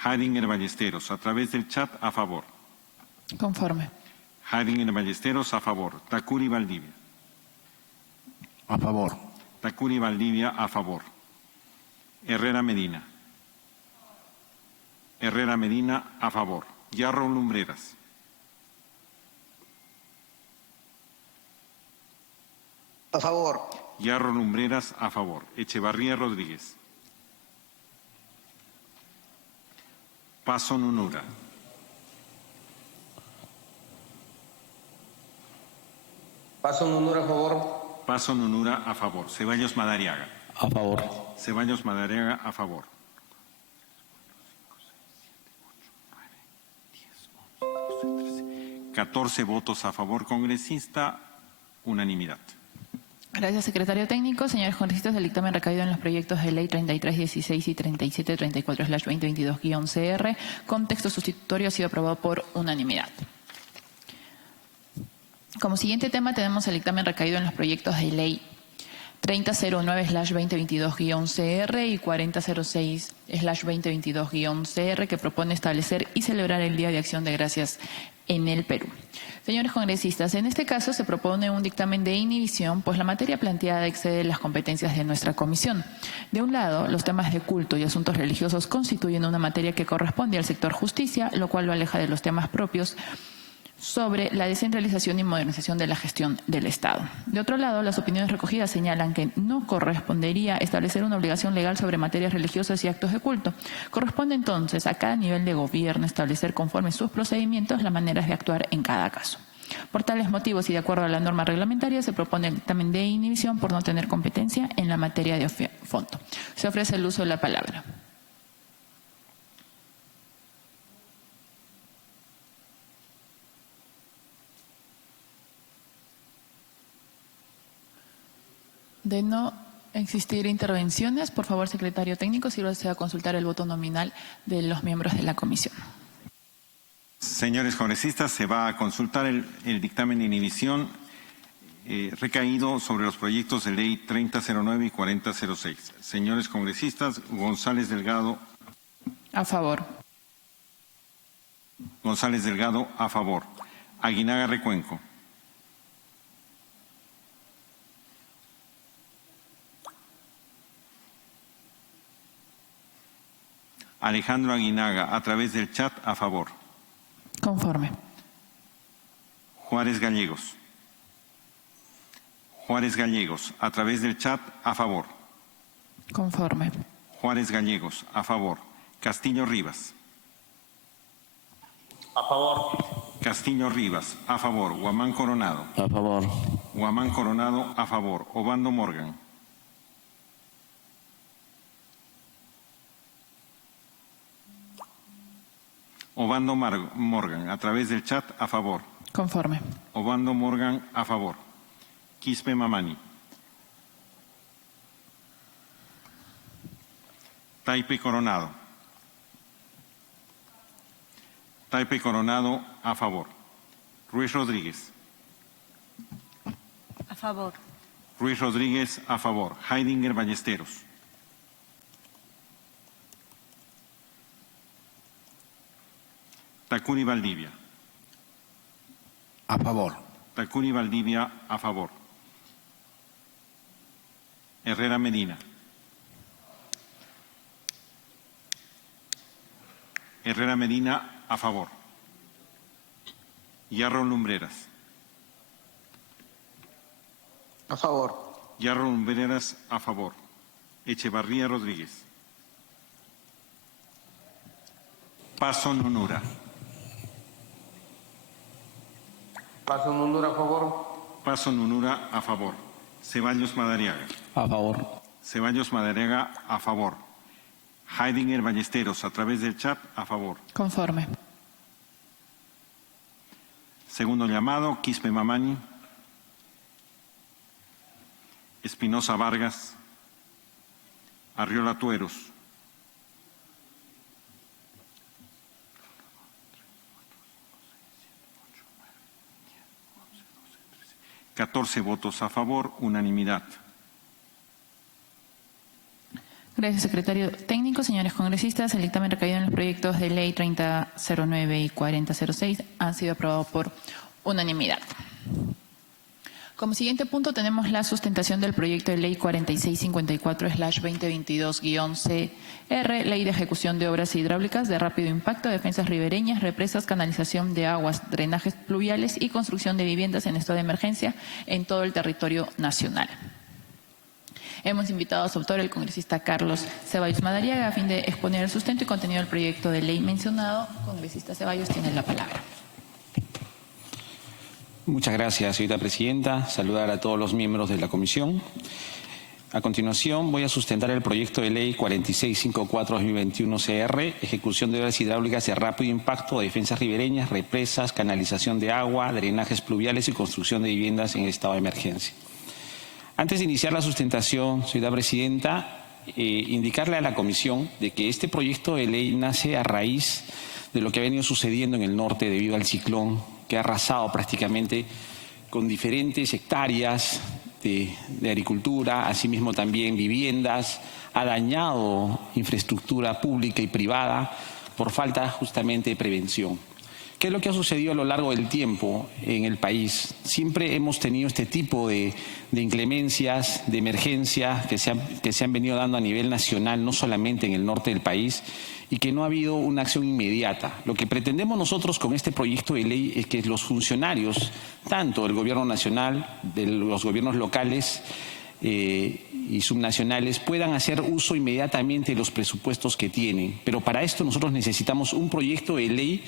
Heidinger Ballesteros a través del chat a favor. Conforme. Heidinger Ballesteros a favor. Tacuri Valdivia. A favor. Tacuri Valdivia a favor. Herrera Medina. Herrera Medina a favor. Yarro Lumbreras. A favor. Yarro Lumbreras a favor. Echevarría Rodríguez. Paso Nunura. Paso Nunura a favor. Paso Nunura a favor. Ceballos Madariaga. A favor. Ceballos Madariaga a favor. 14 votos a favor, congresista, unanimidad. Gracias, secretario técnico. Señores congresistas, el dictamen recaído en los proyectos de ley 3316 y 3734/2022-CR con texto sustitutorio ha sido aprobado por unanimidad. Como siguiente tema tenemos el dictamen recaído en los proyectos de ley 3009/2022-CR y 4006/2022-CR que propone establecer y celebrar el Día de Acción de Gracias en el Perú. Señores congresistas, en este caso se propone un dictamen de inhibición, pues la materia planteada excede las competencias de nuestra comisión. De un lado, los temas de culto y asuntos religiosos constituyen una materia que corresponde al sector justicia, lo cual lo aleja de los temas propios sobre la descentralización y modernización de la gestión del Estado. De otro lado, las opiniones recogidas señalan que no correspondería establecer una obligación legal sobre materias religiosas y actos de culto. Corresponde entonces a cada nivel de gobierno establecer conforme sus procedimientos las maneras de actuar en cada caso. Por tales motivos y de acuerdo a la norma reglamentaria, se propone el dictamen de inhibición por no tener competencia en la materia de fondo. Se ofrece el uso de la palabra. De no existir intervenciones, por favor, secretario técnico, sírvase a consultar el voto nominal de los miembros de la comisión. Señores congresistas, se va a consultar el dictamen de inhibición recaído sobre los proyectos de ley 3009 y 4006. Señores congresistas, González Delgado. A favor. González Delgado, a favor. Aguinaga Recuenco. Alejandro Aguinaga, a través del chat, a favor. Conforme. Juárez Gallegos. Juárez Gallegos, a través del chat, a favor. Conforme. Juárez Gallegos, a favor. Castillo Rivas. A favor. Castillo Rivas, a favor. Guamán Coronado. A favor. Guamán Coronado, a favor. Obando Morgan. Obando Morgan, a través del chat, a favor. Conforme. Obando Morgan, a favor. Quispe Mamani. Taipe Coronado. Taipe Coronado, a favor. Ruiz Rodríguez. A favor. Ruiz Rodríguez, a favor. Heidinger Ballesteros. Tacuni Valdivia. A favor. Tacuni Valdivia, a favor. Herrera Medina. Herrera Medina, a favor. Yarro Lumbreras. A favor. Yarro Lumbreras, a favor. Echevarría Rodríguez. Paso Nunura. Paso Nunura, a favor. Paso Nunura, a favor. Ceballos Madariaga. A favor. Ceballos Madariaga, a favor. Heidinger Ballesteros, a través del chat, a favor. Conforme. Segundo llamado, Quispe Mamani. Espinosa Vargas. Arriola Tueros. $14 votos a favor, unanimidad. Gracias, secretario técnico. Señores congresistas, el dictamen recaído en los proyectos de ley 3009 y 4006 han sido aprobados por unanimidad. Como siguiente punto tenemos la sustentación del proyecto de ley 4654/2022-CR, Ley de Ejecución de Obras Hidráulicas de Rápido Impacto, Defensas Ribereñas, Represas, Canalización de Aguas, Drenajes Pluviales y Construcción de Viviendas en estado de emergencia en todo el territorio nacional. Hemos invitado a su autor, el congresista Carlos Ceballos Madariaga, a fin de exponer el sustento y contenido del proyecto de ley mencionado. Congresista Ceballos, tiene la palabra. Muchas gracias, señorita presidenta. Saludar a todos los miembros de la comisión. A continuación, voy a sustentar el proyecto de ley 4654/2021-CR, Ejecución de Obras Hidráulicas de Rápido Impacto, Defensas Ribereñas, Represas, Canalización de Agua, Drenajes Pluviales y Construcción de Viviendas en estado de emergencia. Antes de iniciar la sustentación, señora presidenta, indicarle a la comisión de que este proyecto de ley nace a raíz de lo que ha venido sucediendo en el norte debido al ciclón que ha arrasado prácticamente con diferentes hectáreas de agricultura, asimismo también viviendas, ha dañado infraestructura pública y privada por falta justamente de prevención. ¿Qué es lo que ha sucedido a lo largo del tiempo en el país? Siempre hemos tenido este tipo de inclemencias, de emergencias que se han venido dando a nivel nacional, no solamente en el norte del país, y que no ha habido una acción inmediata. Lo que pretendemos nosotros con este proyecto de ley es que los funcionarios, tanto del gobierno nacional, de los gobiernos locales y subnacionales, puedan hacer uso inmediatamente de los presupuestos que tienen. Pero para esto nosotros necesitamos un proyecto de ley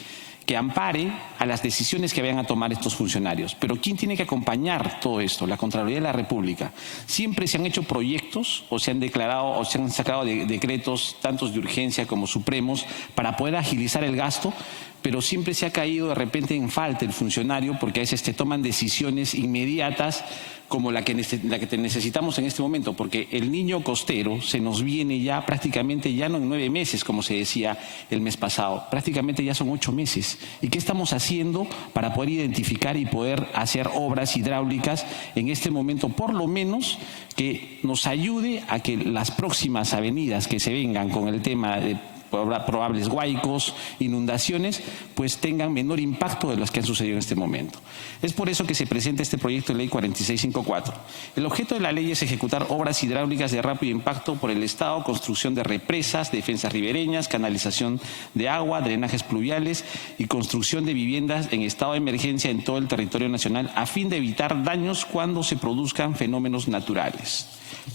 que ampare a las decisiones que vayan a tomar estos funcionarios. Pero ¿quién tiene que acompañar todo esto? La Contraloría de la República. Siempre se han hecho proyectos o se han declarado o se han sacado decretos, tantos de urgencia como supremos, para poder agilizar el gasto, pero siempre se ha caído de repente en falta el funcionario porque a veces te toman decisiones inmediatas como la que necesitamos en este momento, porque el niño costero se nos viene ya prácticamente, ya no en 9 meses, como se decía el mes pasado, prácticamente ya son 8 meses. ¿Y qué estamos haciendo para poder identificar y poder hacer obras hidráulicas en este momento, por lo menos que nos ayude a que las próximas avenidas que se vengan con el tema de probables huaicos, inundaciones, pues tengan menor impacto de los que han sucedido en este momento? Es por eso que se presenta este proyecto de ley 4654. El objeto de la ley es ejecutar obras hidráulicas de rápido impacto por el Estado, construcción de represas, defensas ribereñas, canalización de agua, drenajes pluviales y construcción de viviendas en estado de emergencia en todo el territorio nacional a fin de evitar daños cuando se produzcan fenómenos naturales.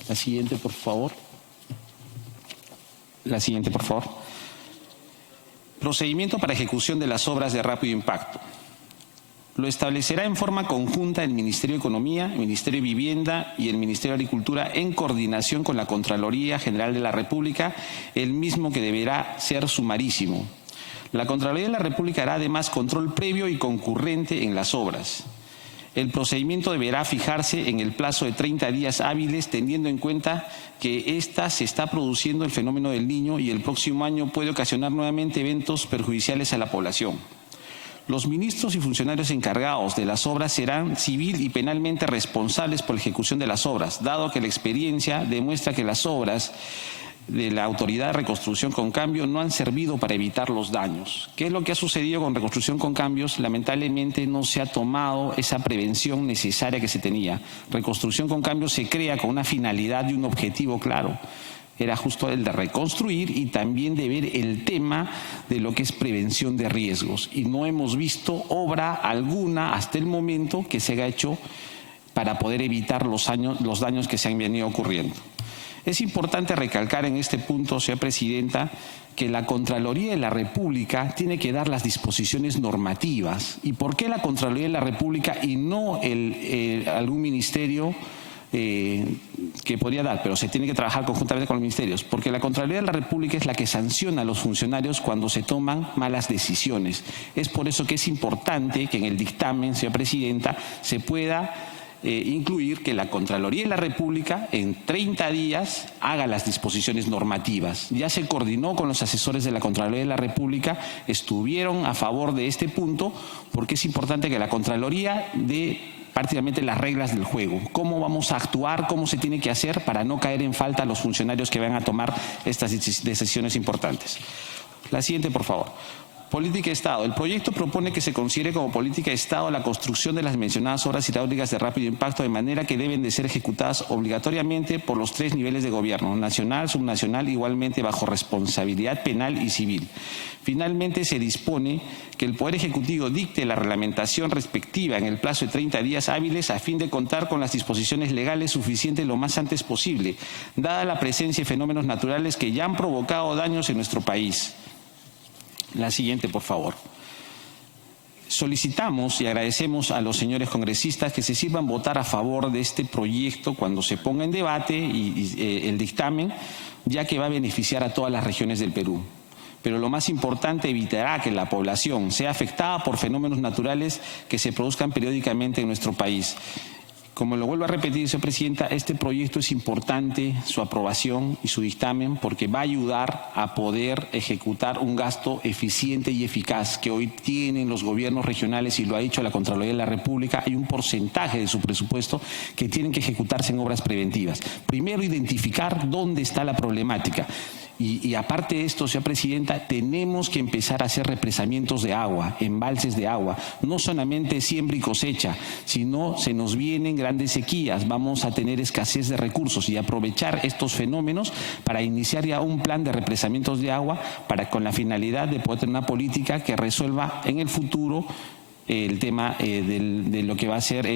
La siguiente, por favor. La siguiente, por favor. Procedimiento para ejecución de las obras de rápido impacto. Lo establecerá en forma conjunta el Ministerio de Economía, el Ministerio de Vivienda y el Ministerio de Agricultura en coordinación con la Contraloría General de la República, el mismo que deberá ser sumarísimo. La Contraloría de la República hará además control previo y concurrente en las obras. El procedimiento deberá fijarse en el plazo de 30 días hábiles, teniendo en cuenta que se está produciendo el fenómeno del Niño y el próximo año puede ocasionar nuevamente eventos perjudiciales a la población. Los ministros y funcionarios encargados de las obras serán civil y penalmente responsables por la ejecución de las obras, dado que la experiencia demuestra que las obras de la Autoridad de Reconstrucción con Cambio no han servido para evitar los daños. ¿Qué es lo que ha sucedido con Reconstrucción con Cambios? Lamentablemente no se ha tomado esa prevención necesaria que se tenía. Reconstrucción con Cambios se crea con una finalidad y un objetivo claro. Era justo el de reconstruir y también de ver el tema de lo que es prevención de riesgos. Y no hemos visto obra alguna hasta el momento que se haya hecho para poder evitar los daños que se han venido ocurriendo. Es importante recalcar en este punto, señora Presidenta, que la Contraloría de la República tiene que dar las disposiciones normativas. ¿Y por qué la Contraloría de la República y no algún ministerio que podría dar? Pero se tiene que trabajar conjuntamente con los ministerios, porque la Contraloría de la República es la que sanciona a los funcionarios cuando se toman malas decisiones. Es por eso que es importante que en el dictamen, señora Presidenta, se pueda incluir que la Contraloría de la República en 30 días haga las disposiciones normativas. Ya se coordinó con los asesores de la Contraloría de la República, estuvieron a favor de este punto porque es importante que la Contraloría dé prácticamente las reglas del juego, cómo vamos a actuar, cómo se tiene que hacer para no caer en falta a los funcionarios que van a tomar estas decisiones importantes. La siguiente, por favor. Política de Estado. El proyecto propone que se considere como política de Estado la construcción de las mencionadas obras hidráulicas de rápido impacto, de manera que deben de ser ejecutadas obligatoriamente por los 3 niveles de gobierno, nacional, subnacional, igualmente bajo responsabilidad penal y civil. Finalmente, se dispone que el Poder Ejecutivo dicte la reglamentación respectiva en el plazo de 30 días hábiles a fin de contar con las disposiciones legales suficientes lo más antes posible, dada la presencia de fenómenos naturales que ya han provocado daños en nuestro país. La siguiente, por favor. Solicitamos y agradecemos a los señores congresistas que se sirvan votar a favor de este proyecto cuando se ponga en debate el dictamen, ya que va a beneficiar a todas las regiones del Perú. Pero lo más importante, evitará que la población sea afectada por fenómenos naturales que se produzcan periódicamente en nuestro país. Como lo vuelvo a repetir, señora Presidenta, este proyecto es importante, su aprobación y su dictamen, porque va a ayudar a poder ejecutar un gasto eficiente y eficaz que hoy tienen los gobiernos regionales, y lo ha dicho la Contraloría de la República. Hay un porcentaje de su presupuesto que tienen que ejecutarse en obras preventivas. Primero, identificar dónde está la problemática. Y aparte de esto, señora Presidenta, tenemos que empezar a hacer represamientos de agua, embalses de agua, no solamente siembra y cosecha, sino se nos vienen grandes sequías, vamos a tener escasez de recursos, y aprovechar estos fenómenos para iniciar ya un plan de represamientos de agua con la finalidad de poder tener una política que resuelva en el futuro el tema de lo que va a ser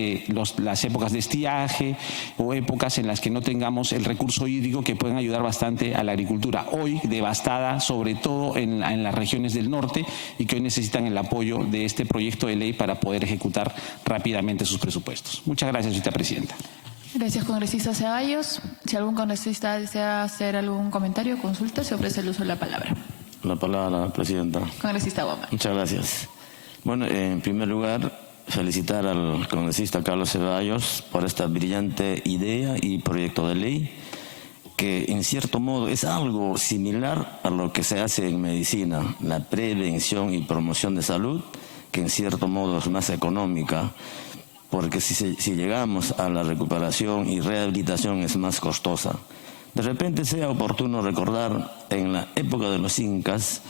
las épocas de estiaje o épocas en las que no tengamos el recurso hídrico, que pueden ayudar bastante a la agricultura, hoy devastada sobre todo en las regiones del norte, y que hoy necesitan el apoyo de este proyecto de ley para poder ejecutar rápidamente sus presupuestos. Muchas gracias, señora Presidenta. Gracias, congresista Ceballos. Si algún congresista desea hacer algún comentario o consulta, se ofrece el uso de la palabra. La palabra, Presidenta. Congresista Gómez. Muchas gracias. Bueno, en primer lugar, felicitar al congresista Carlos Ceballos por esta brillante idea y proyecto de ley, que en cierto modo es algo similar a lo que se hace en medicina, la prevención y promoción de salud, que en cierto modo es más económica, porque si llegamos a la recuperación y rehabilitación es más costosa. De repente sea oportuno recordar, en la época de los incas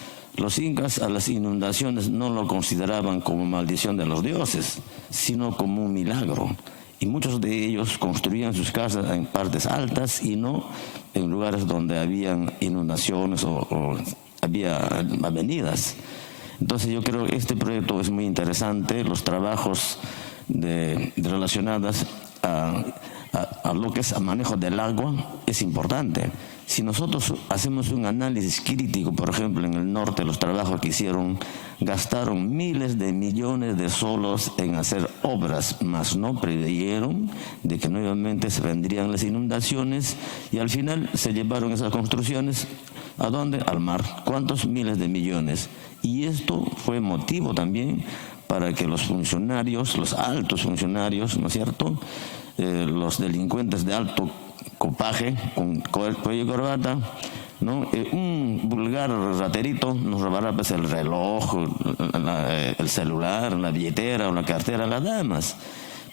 a las inundaciones no lo consideraban como maldición de los dioses, sino como un milagro. Y muchos de ellos construían sus casas en partes altas y no en lugares donde habían inundaciones o había avenidas. Entonces yo creo que este proyecto es muy interesante. Los trabajos relacionados a lo que es el manejo del agua es importante. Si nosotros hacemos un análisis crítico, por ejemplo, en el norte, los trabajos que hicieron, gastaron miles de millones de soles en hacer obras, mas no preveyeron de que nuevamente se vendrían las inundaciones y al final se llevaron esas construcciones ¿a dónde? Al mar. ¿Cuántos miles de millones? Y esto fue motivo también para que los funcionarios, los altos funcionarios, ¿no es cierto?, los delincuentes de alto copaje, con cuello y corbata, ¿no? Un vulgar raterito nos robará pues, el reloj, el celular, la billetera o la cartera a las damas.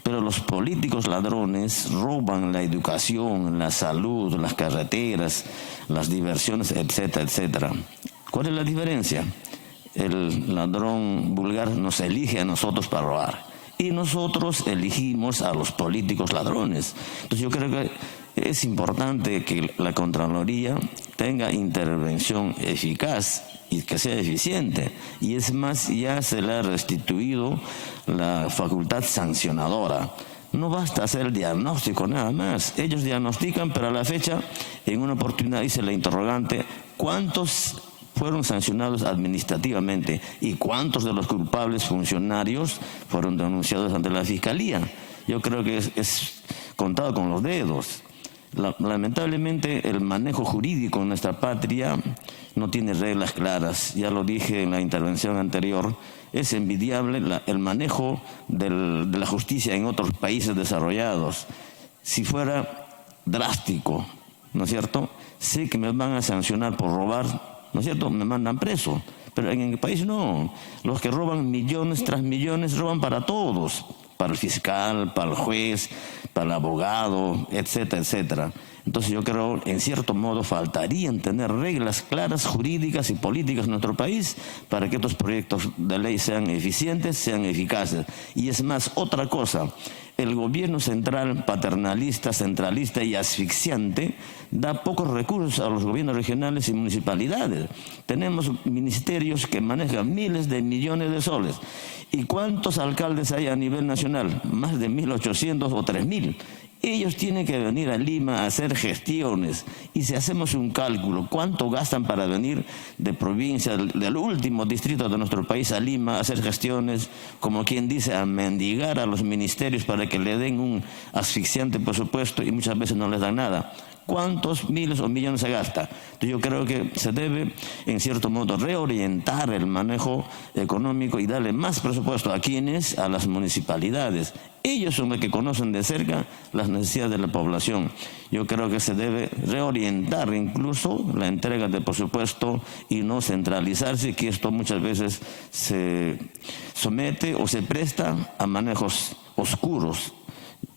Pero los políticos ladrones roban la educación, la salud, las carreteras, las diversiones, etcétera, etcétera. ¿Cuál es la diferencia? El ladrón vulgar nos elige a nosotros para robar y nosotros elegimos a los políticos ladrones. Entonces yo creo que es importante que la Contraloría tenga intervención eficaz y que sea eficiente. Y es más, ya se le ha restituido la facultad sancionadora. No basta hacer el diagnóstico nada más. Ellos diagnostican, pero a la fecha, en una oportunidad dice la interrogante, ¿cuántos fueron sancionados administrativamente y cuántos de los culpables funcionarios fueron denunciados ante la Fiscalía? Yo creo que es contado con los dedos. Lamentablemente el manejo jurídico en nuestra patria no tiene reglas claras. Ya lo dije en la intervención anterior, es envidiable el manejo de la justicia en otros países desarrollados. Si fuera drástico, ¿no es cierto?, sé que me van a sancionar por robar, ¿no es cierto?, me mandan preso. Pero en el país no. Los que roban millones tras millones roban para todos. Para el fiscal, para el juez, para el abogado, etcétera, etcétera. Entonces yo creo, en cierto modo, faltarían tener reglas claras, jurídicas y políticas en nuestro país para que estos proyectos de ley sean eficientes, sean eficaces. Y es más, otra cosa, el gobierno central, paternalista, centralista y asfixiante, da pocos recursos a los gobiernos regionales y municipalidades. Tenemos ministerios que manejan miles de millones de soles. ¿Y cuántos alcaldes hay a nivel nacional? Más de 1.800 o 3.000. Ellos tienen que venir a Lima a hacer gestiones. Y si hacemos un cálculo, ¿cuánto gastan para venir de provincia, del último distrito de nuestro país a Lima a hacer gestiones, como quien dice, a mendigar a los ministerios para que le den un asfixiante presupuesto y muchas veces no les dan nada? ¿Cuántos miles o millones se gasta? Entonces yo creo que se debe, en cierto modo, reorientar el manejo económico y darle más presupuesto a quienes, a las municipalidades. Ellos son los que conocen de cerca las necesidades de la población. Yo creo que se debe reorientar incluso la entrega de presupuesto y no centralizarse, que esto muchas veces se somete o se presta a manejos oscuros.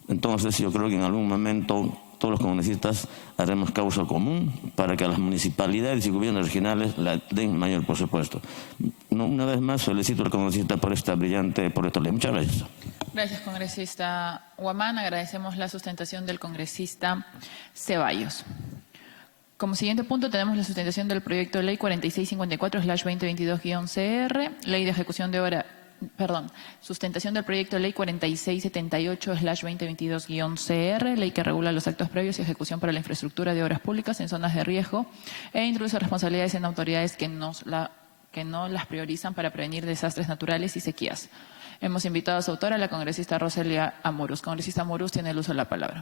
Entonces yo creo que en algún momento todos los congresistas haremos causa común para que a las municipalidades y gobiernos regionales le den mayor presupuesto. Una vez más, felicito al congresista por esta brillante ley. Muchas gracias. Gracias, congresista Huamán. Agradecemos la sustentación del congresista Ceballos. Como siguiente punto tenemos la sustentación del proyecto de ley 4654/2022-CR, ley de ejecución de obra. Sustentación del proyecto de ley 4678/2022-CR, ley que regula los actos previos y ejecución para la infraestructura de obras públicas en zonas de riesgo e introduce responsabilidades en autoridades que no las priorizan para prevenir desastres naturales y sequías. Hemos invitado a su autora, la congresista Roselia Amuruz. Congresista Amuruz, tiene el uso de la palabra.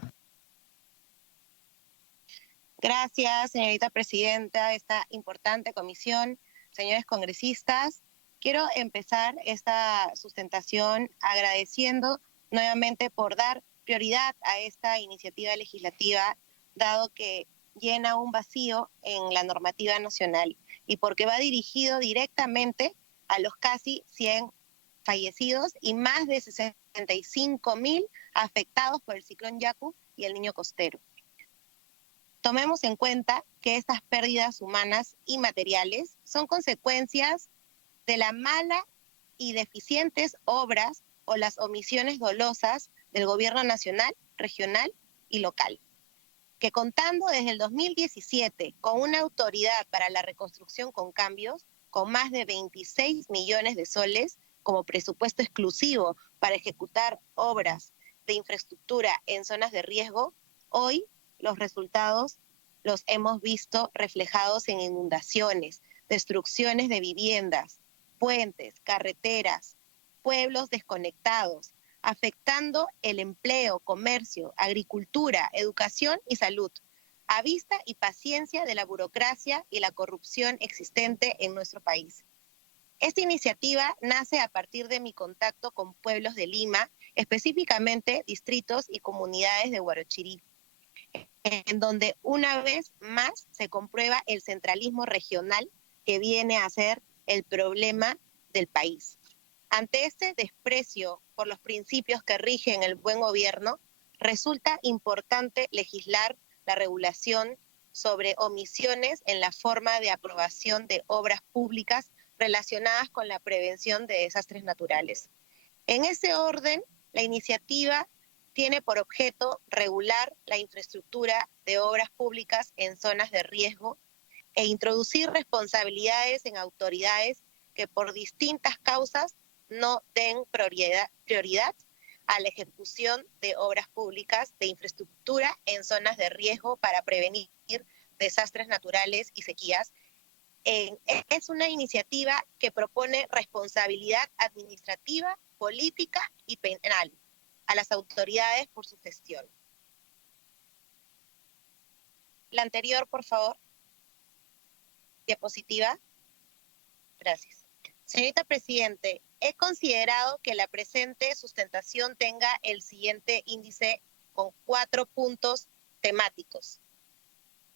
Gracias, señorita presidenta de esta importante comisión. Señores congresistas, quiero empezar esta sustentación agradeciendo nuevamente por dar prioridad a esta iniciativa legislativa, dado que llena un vacío en la normativa nacional y porque va dirigido directamente a los casi 100 fallecidos y más de 65.000 afectados por el ciclón Yaku y el Niño Costero. Tomemos en cuenta que estas pérdidas humanas y materiales son consecuencias de la mala y deficientes obras o las omisiones dolosas del gobierno nacional, regional y local, que contando desde el 2017 con una autoridad para la reconstrucción con cambios, con más de 26 millones de soles como presupuesto exclusivo para ejecutar obras de infraestructura en zonas de riesgo, hoy los resultados los hemos visto reflejados en inundaciones, destrucciones de viviendas, puentes, carreteras, pueblos desconectados, afectando el empleo, comercio, agricultura, educación y salud, a vista y paciencia de la burocracia y la corrupción existente en nuestro país. Esta iniciativa nace a partir de mi contacto con pueblos de Lima, específicamente distritos y comunidades de Huarochirí, en donde una vez más se comprueba el centralismo regional que viene a ser el problema del país. Ante este desprecio por los principios que rigen el buen gobierno, resulta importante legislar la regulación sobre omisiones en la forma de aprobación de obras públicas relacionadas con la prevención de desastres naturales. En ese orden, la iniciativa tiene por objeto regular la infraestructura de obras públicas en zonas de riesgo e introducir responsabilidades en autoridades que por distintas causas no den prioridad a la ejecución de obras públicas de infraestructura en zonas de riesgo para prevenir desastres naturales y sequías. Es una iniciativa que propone responsabilidad administrativa, política y penal a las autoridades por su gestión. La anterior, por favor. Diapositiva. Gracias. Señorita Presidente, he considerado que la presente sustentación tenga el siguiente índice con 4 puntos temáticos: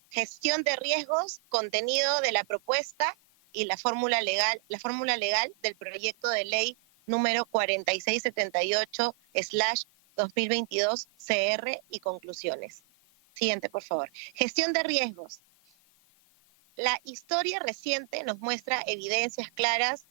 gestión de riesgos, contenido de la propuesta y la fórmula legal del proyecto de ley número 4678/2022 CR y conclusiones. Siguiente, por favor. Gestión de riesgos. La historia reciente nos muestra evidencias claras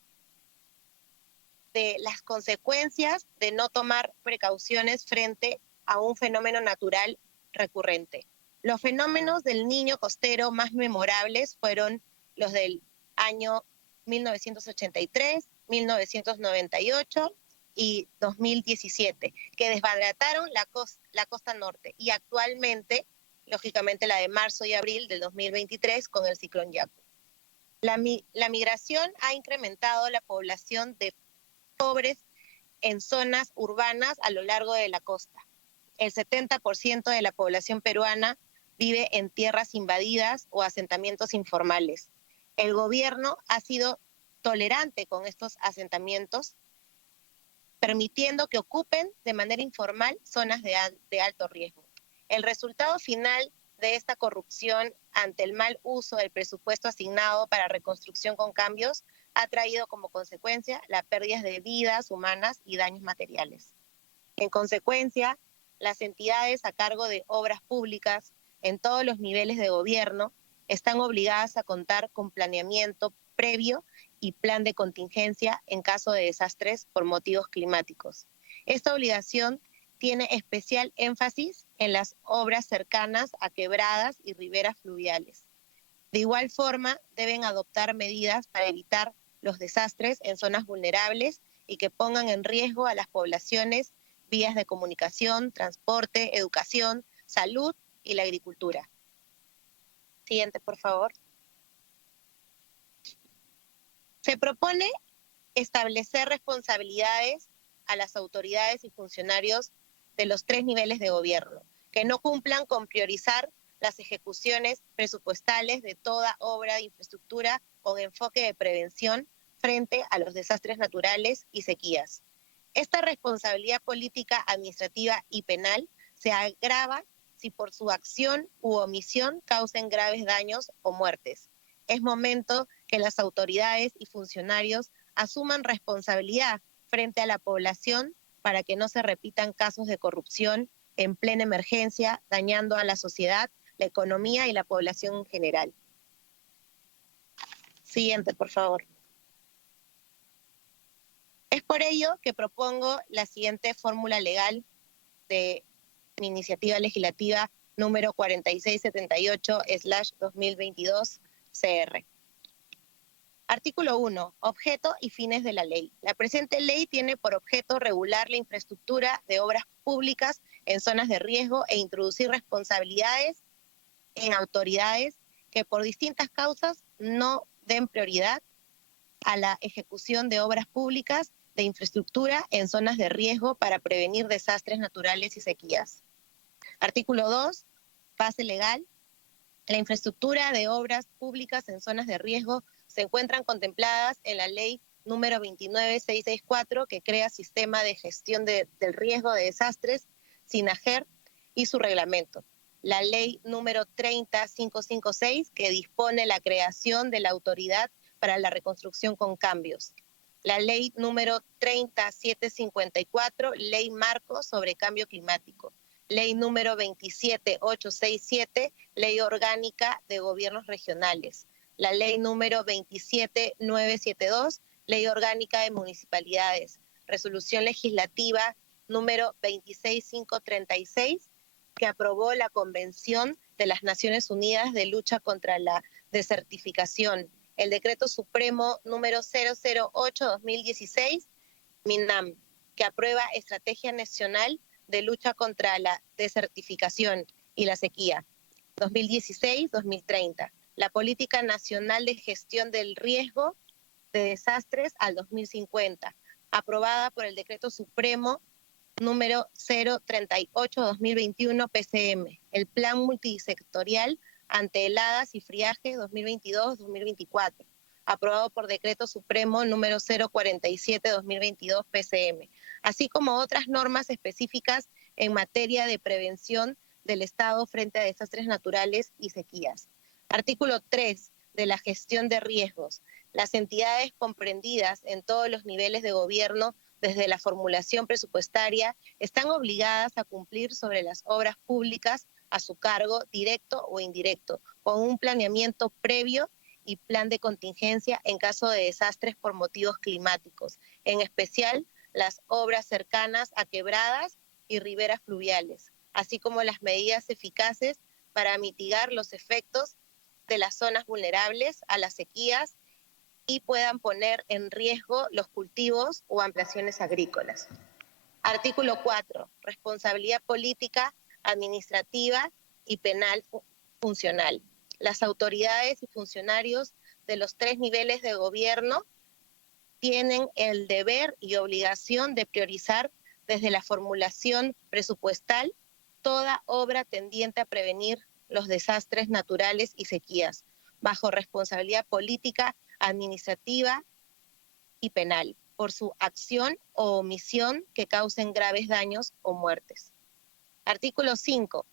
de las consecuencias de no tomar precauciones frente a un fenómeno natural recurrente. Los fenómenos del Niño costero más memorables fueron los del año 1983, 1998 y 2017, que desbarataron la costa norte, y actualmente, lógicamente, la de marzo y abril del 2023 con el ciclón Yaku. La migración ha incrementado la población de pobres en zonas urbanas a lo largo de la costa. El 70% de la población peruana vive en tierras invadidas o asentamientos informales. El gobierno ha sido tolerante con estos asentamientos, permitiendo que ocupen de manera informal zonas de alto riesgo. El resultado final de esta corrupción ante el mal uso del presupuesto asignado para reconstrucción con cambios ha traído como consecuencia la pérdida de vidas humanas y daños materiales. En consecuencia, las entidades a cargo de obras públicas en todos los niveles de gobierno están obligadas a contar con planeamiento previo y plan de contingencia en caso de desastres por motivos climáticos. Esta obligación tiene especial énfasis en las obras cercanas a quebradas y riberas fluviales. De igual forma, deben adoptar medidas para evitar los desastres en zonas vulnerables y que pongan en riesgo a las poblaciones, vías de comunicación, transporte, educación, salud y la agricultura. Siguiente, por favor. Se propone establecer responsabilidades a las autoridades y funcionarios de los 3 niveles de gobierno, que no cumplan con priorizar las ejecuciones presupuestales de toda obra de infraestructura con enfoque de prevención frente a los desastres naturales y sequías. Esta responsabilidad política, administrativa y penal se agrava si por su acción u omisión causen graves daños o muertes. Es momento que las autoridades y funcionarios asuman responsabilidad frente a la población para que no se repitan casos de corrupción en plena emergencia, dañando a la sociedad, la economía y la población en general. Siguiente, por favor. Es por ello que propongo la siguiente fórmula legal de mi iniciativa legislativa número 4678/2022 CR. Artículo 1. Objeto y fines de la ley. La presente ley tiene por objeto regular la infraestructura de obras públicas en zonas de riesgo e introducir responsabilidades en autoridades que por distintas causas no den prioridad a la ejecución de obras públicas de infraestructura en zonas de riesgo para prevenir desastres naturales y sequías. Artículo 2. Base legal. La infraestructura de obras públicas en zonas de riesgo se encuentran contempladas en la ley número 29664, que crea sistema de gestión del riesgo de desastres, SINAGER, y su reglamento. La ley número 30556, que dispone la creación de la Autoridad para la Reconstrucción con Cambios. La ley número 30754, Ley Marco sobre Cambio Climático. Ley número 27867, Ley Orgánica de Gobiernos Regionales. La ley número 27972, Ley Orgánica de Municipalidades. Resolución legislativa número 26536, que aprobó la Convención de las Naciones Unidas de Lucha contra la Desertificación. El Decreto Supremo número 008-2016, MINAM, que aprueba Estrategia Nacional de Lucha contra la Desertificación y la Sequía, 2016-2030. La Política Nacional de Gestión del Riesgo de Desastres al 2050, aprobada por el Decreto Supremo número 038-2021 PCM, el Plan Multisectorial ante Heladas y Friaje 2022-2024, aprobado por Decreto Supremo número 047-2022 PCM, así como otras normas específicas en materia de prevención del Estado frente a desastres naturales y sequías. Artículo 3 de la gestión de riesgos. Las entidades comprendidas en todos los niveles de gobierno desde la formulación presupuestaria están obligadas a cumplir sobre las obras públicas a su cargo, directo o indirecto, con un planeamiento previo y plan de contingencia en caso de desastres por motivos climáticos, en especial las obras cercanas a quebradas y riberas fluviales, así como las medidas eficaces para mitigar los efectos de las zonas vulnerables a las sequías y puedan poner en riesgo los cultivos o ampliaciones agrícolas. Artículo 4. Responsabilidad política, administrativa y penal funcional. Las autoridades y funcionarios de los 3 niveles de gobierno tienen el deber y obligación de priorizar desde la formulación presupuestal toda obra tendiente a prevenir los desastres naturales y sequías, bajo responsabilidad política, administrativa y penal, por su acción o omisión que causen graves daños o muertes. Artículo 5.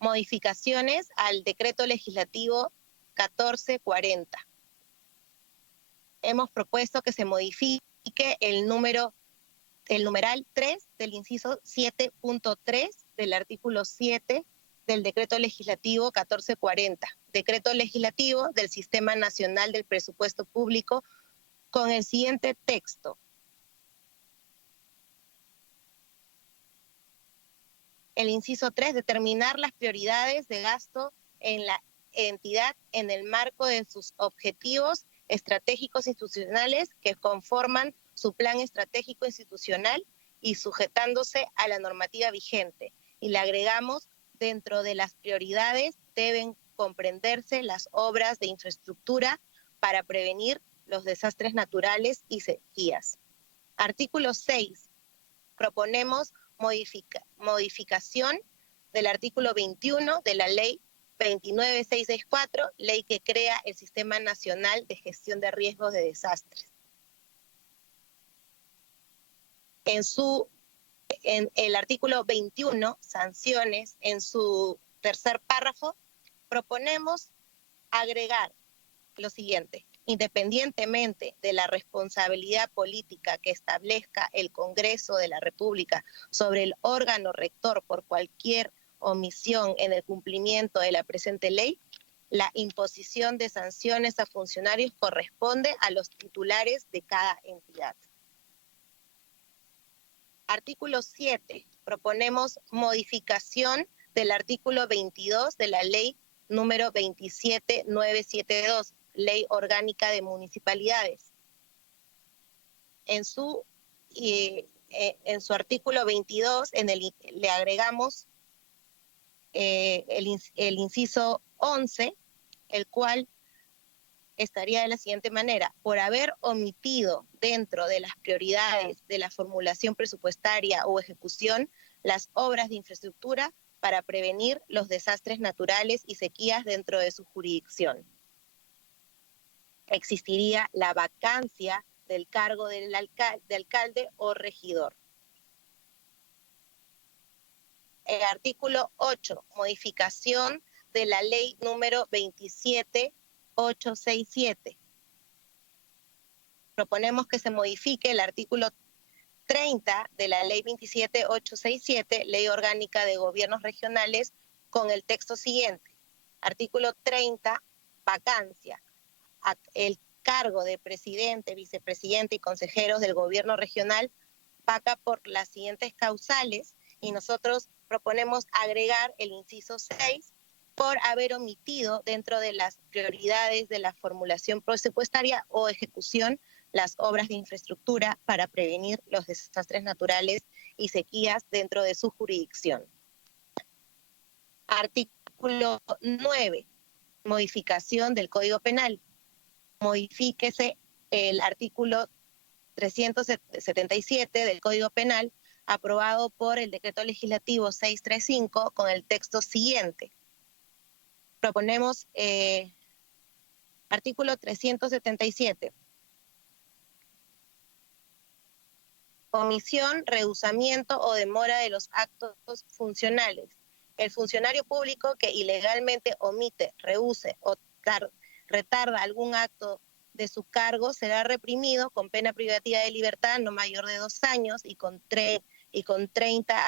Modificaciones al Decreto Legislativo 1440. Hemos propuesto que se modifique el numeral 3 del inciso 7.3 del artículo 7 del Decreto Legislativo 1440, Decreto Legislativo del Sistema Nacional del Presupuesto Público, con el siguiente texto. El inciso 3, determinar las prioridades de gasto en la entidad en el marco de sus objetivos estratégicos institucionales que conforman su plan estratégico institucional y sujetándose a la normativa vigente. Y le agregamos: dentro de las prioridades deben comprenderse las obras de infraestructura para prevenir los desastres naturales y sequías. Artículo 6. Proponemos modificación del artículo 21 de la Ley 29664, ley que crea el Sistema Nacional de Gestión de Riesgos de Desastres. En el artículo 21, sanciones, en su tercer párrafo, proponemos agregar lo siguiente: independientemente de la responsabilidad política que establezca el Congreso de la República sobre el órgano rector por cualquier omisión en el cumplimiento de la presente ley, la imposición de sanciones a funcionarios corresponde a los titulares de cada entidad. Artículo 7. Proponemos modificación del artículo 22 de la Ley número 27972, Ley Orgánica de Municipalidades. En su artículo 22 le agregamos el inciso 11, el cual estaría de la siguiente manera: por haber omitido dentro de las prioridades de la formulación presupuestaria o ejecución las obras de infraestructura para prevenir los desastres naturales y sequías dentro de su jurisdicción. Existiría la vacancia del cargo de alcalde o regidor. El artículo 8, modificación de la ley número 27867. Proponemos que se modifique el artículo 30 de la ley 27867, Ley Orgánica de Gobiernos Regionales, con el texto siguiente. Artículo 30, vacancia. El cargo de presidente, vicepresidente y consejeros del gobierno regional vaca por las siguientes causales, y nosotros proponemos agregar el inciso 6, por haber omitido dentro de las prioridades de la formulación presupuestaria o ejecución las obras de infraestructura para prevenir los desastres naturales y sequías dentro de su jurisdicción. Artículo 9, modificación del Código Penal. Modifíquese el artículo 377 del Código Penal, aprobado por el Decreto Legislativo 635, con el texto siguiente. Proponemos artículo 377. Omisión, rehusamiento o demora de los actos funcionales. El funcionario público que ilegalmente omite, rehúse o retarda algún acto de su cargo será reprimido con pena privativa de libertad no mayor de 2 años y con 30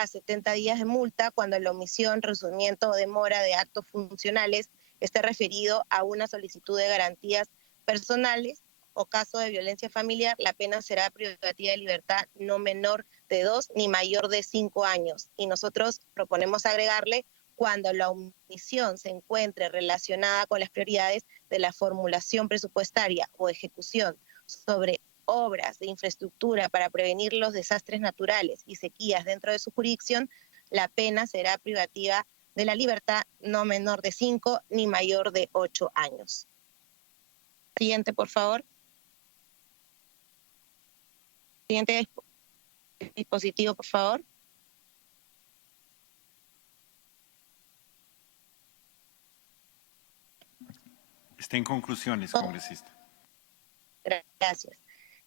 a 70 días de multa cuando la omisión, rehusamiento o demora de actos funcionales esté referido a una solicitud de garantías personales o caso de violencia familiar. La pena será privativa de libertad no menor de 2 ni mayor de 5 años. Y nosotros proponemos agregarle cuando la omisión se encuentre relacionada con las prioridades de la formulación presupuestaria o ejecución sobre obras de infraestructura para prevenir los desastres naturales y sequías dentro de su jurisdicción, la pena será privativa de la libertad no menor de 5 ni mayor de 8 años. Siguiente, por favor. Siguiente dispositivo, por favor. Está en conclusiones, congresista. Gracias.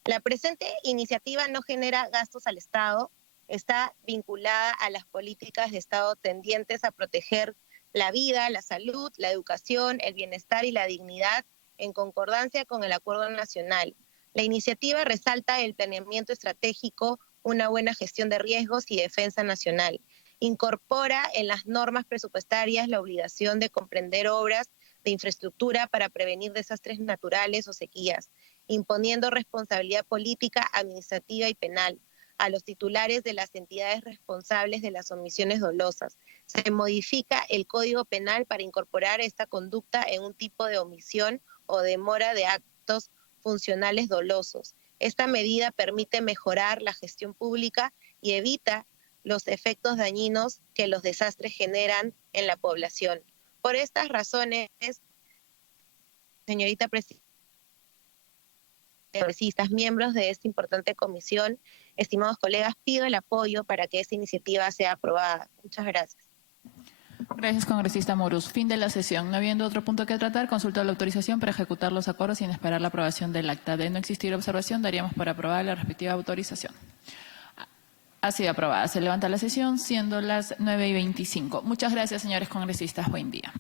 La presente iniciativa no genera gastos al Estado, está vinculada a las políticas de Estado tendientes a proteger la vida, la salud, la educación, el bienestar y la dignidad en concordancia con el Acuerdo Nacional. La iniciativa resalta el planeamiento estratégico, una buena gestión de riesgos y defensa nacional. Incorpora en las normas presupuestarias la obligación de comprender obras de infraestructura para prevenir desastres naturales o sequías, imponiendo responsabilidad política, administrativa y penal a los titulares de las entidades responsables de las omisiones dolosas. Se modifica el Código Penal para incorporar esta conducta en un tipo de omisión o demora de actos funcionales dolosos. Esta medida permite mejorar la gestión pública y evita los efectos dañinos que los desastres generan en la población. Por estas razones, señorita presidenta, miembros de esta importante comisión, estimados colegas, pido el apoyo para que esta iniciativa sea aprobada. Muchas gracias. Gracias, congresista Morús. Fin de la sesión. No habiendo otro punto que tratar, consulto la autorización para ejecutar los acuerdos sin esperar la aprobación del acta. De no existir observación, daríamos por aprobada la respectiva autorización. Ha sido aprobada. Se levanta la sesión, siendo las 9:25. Muchas gracias, señores congresistas. Buen día.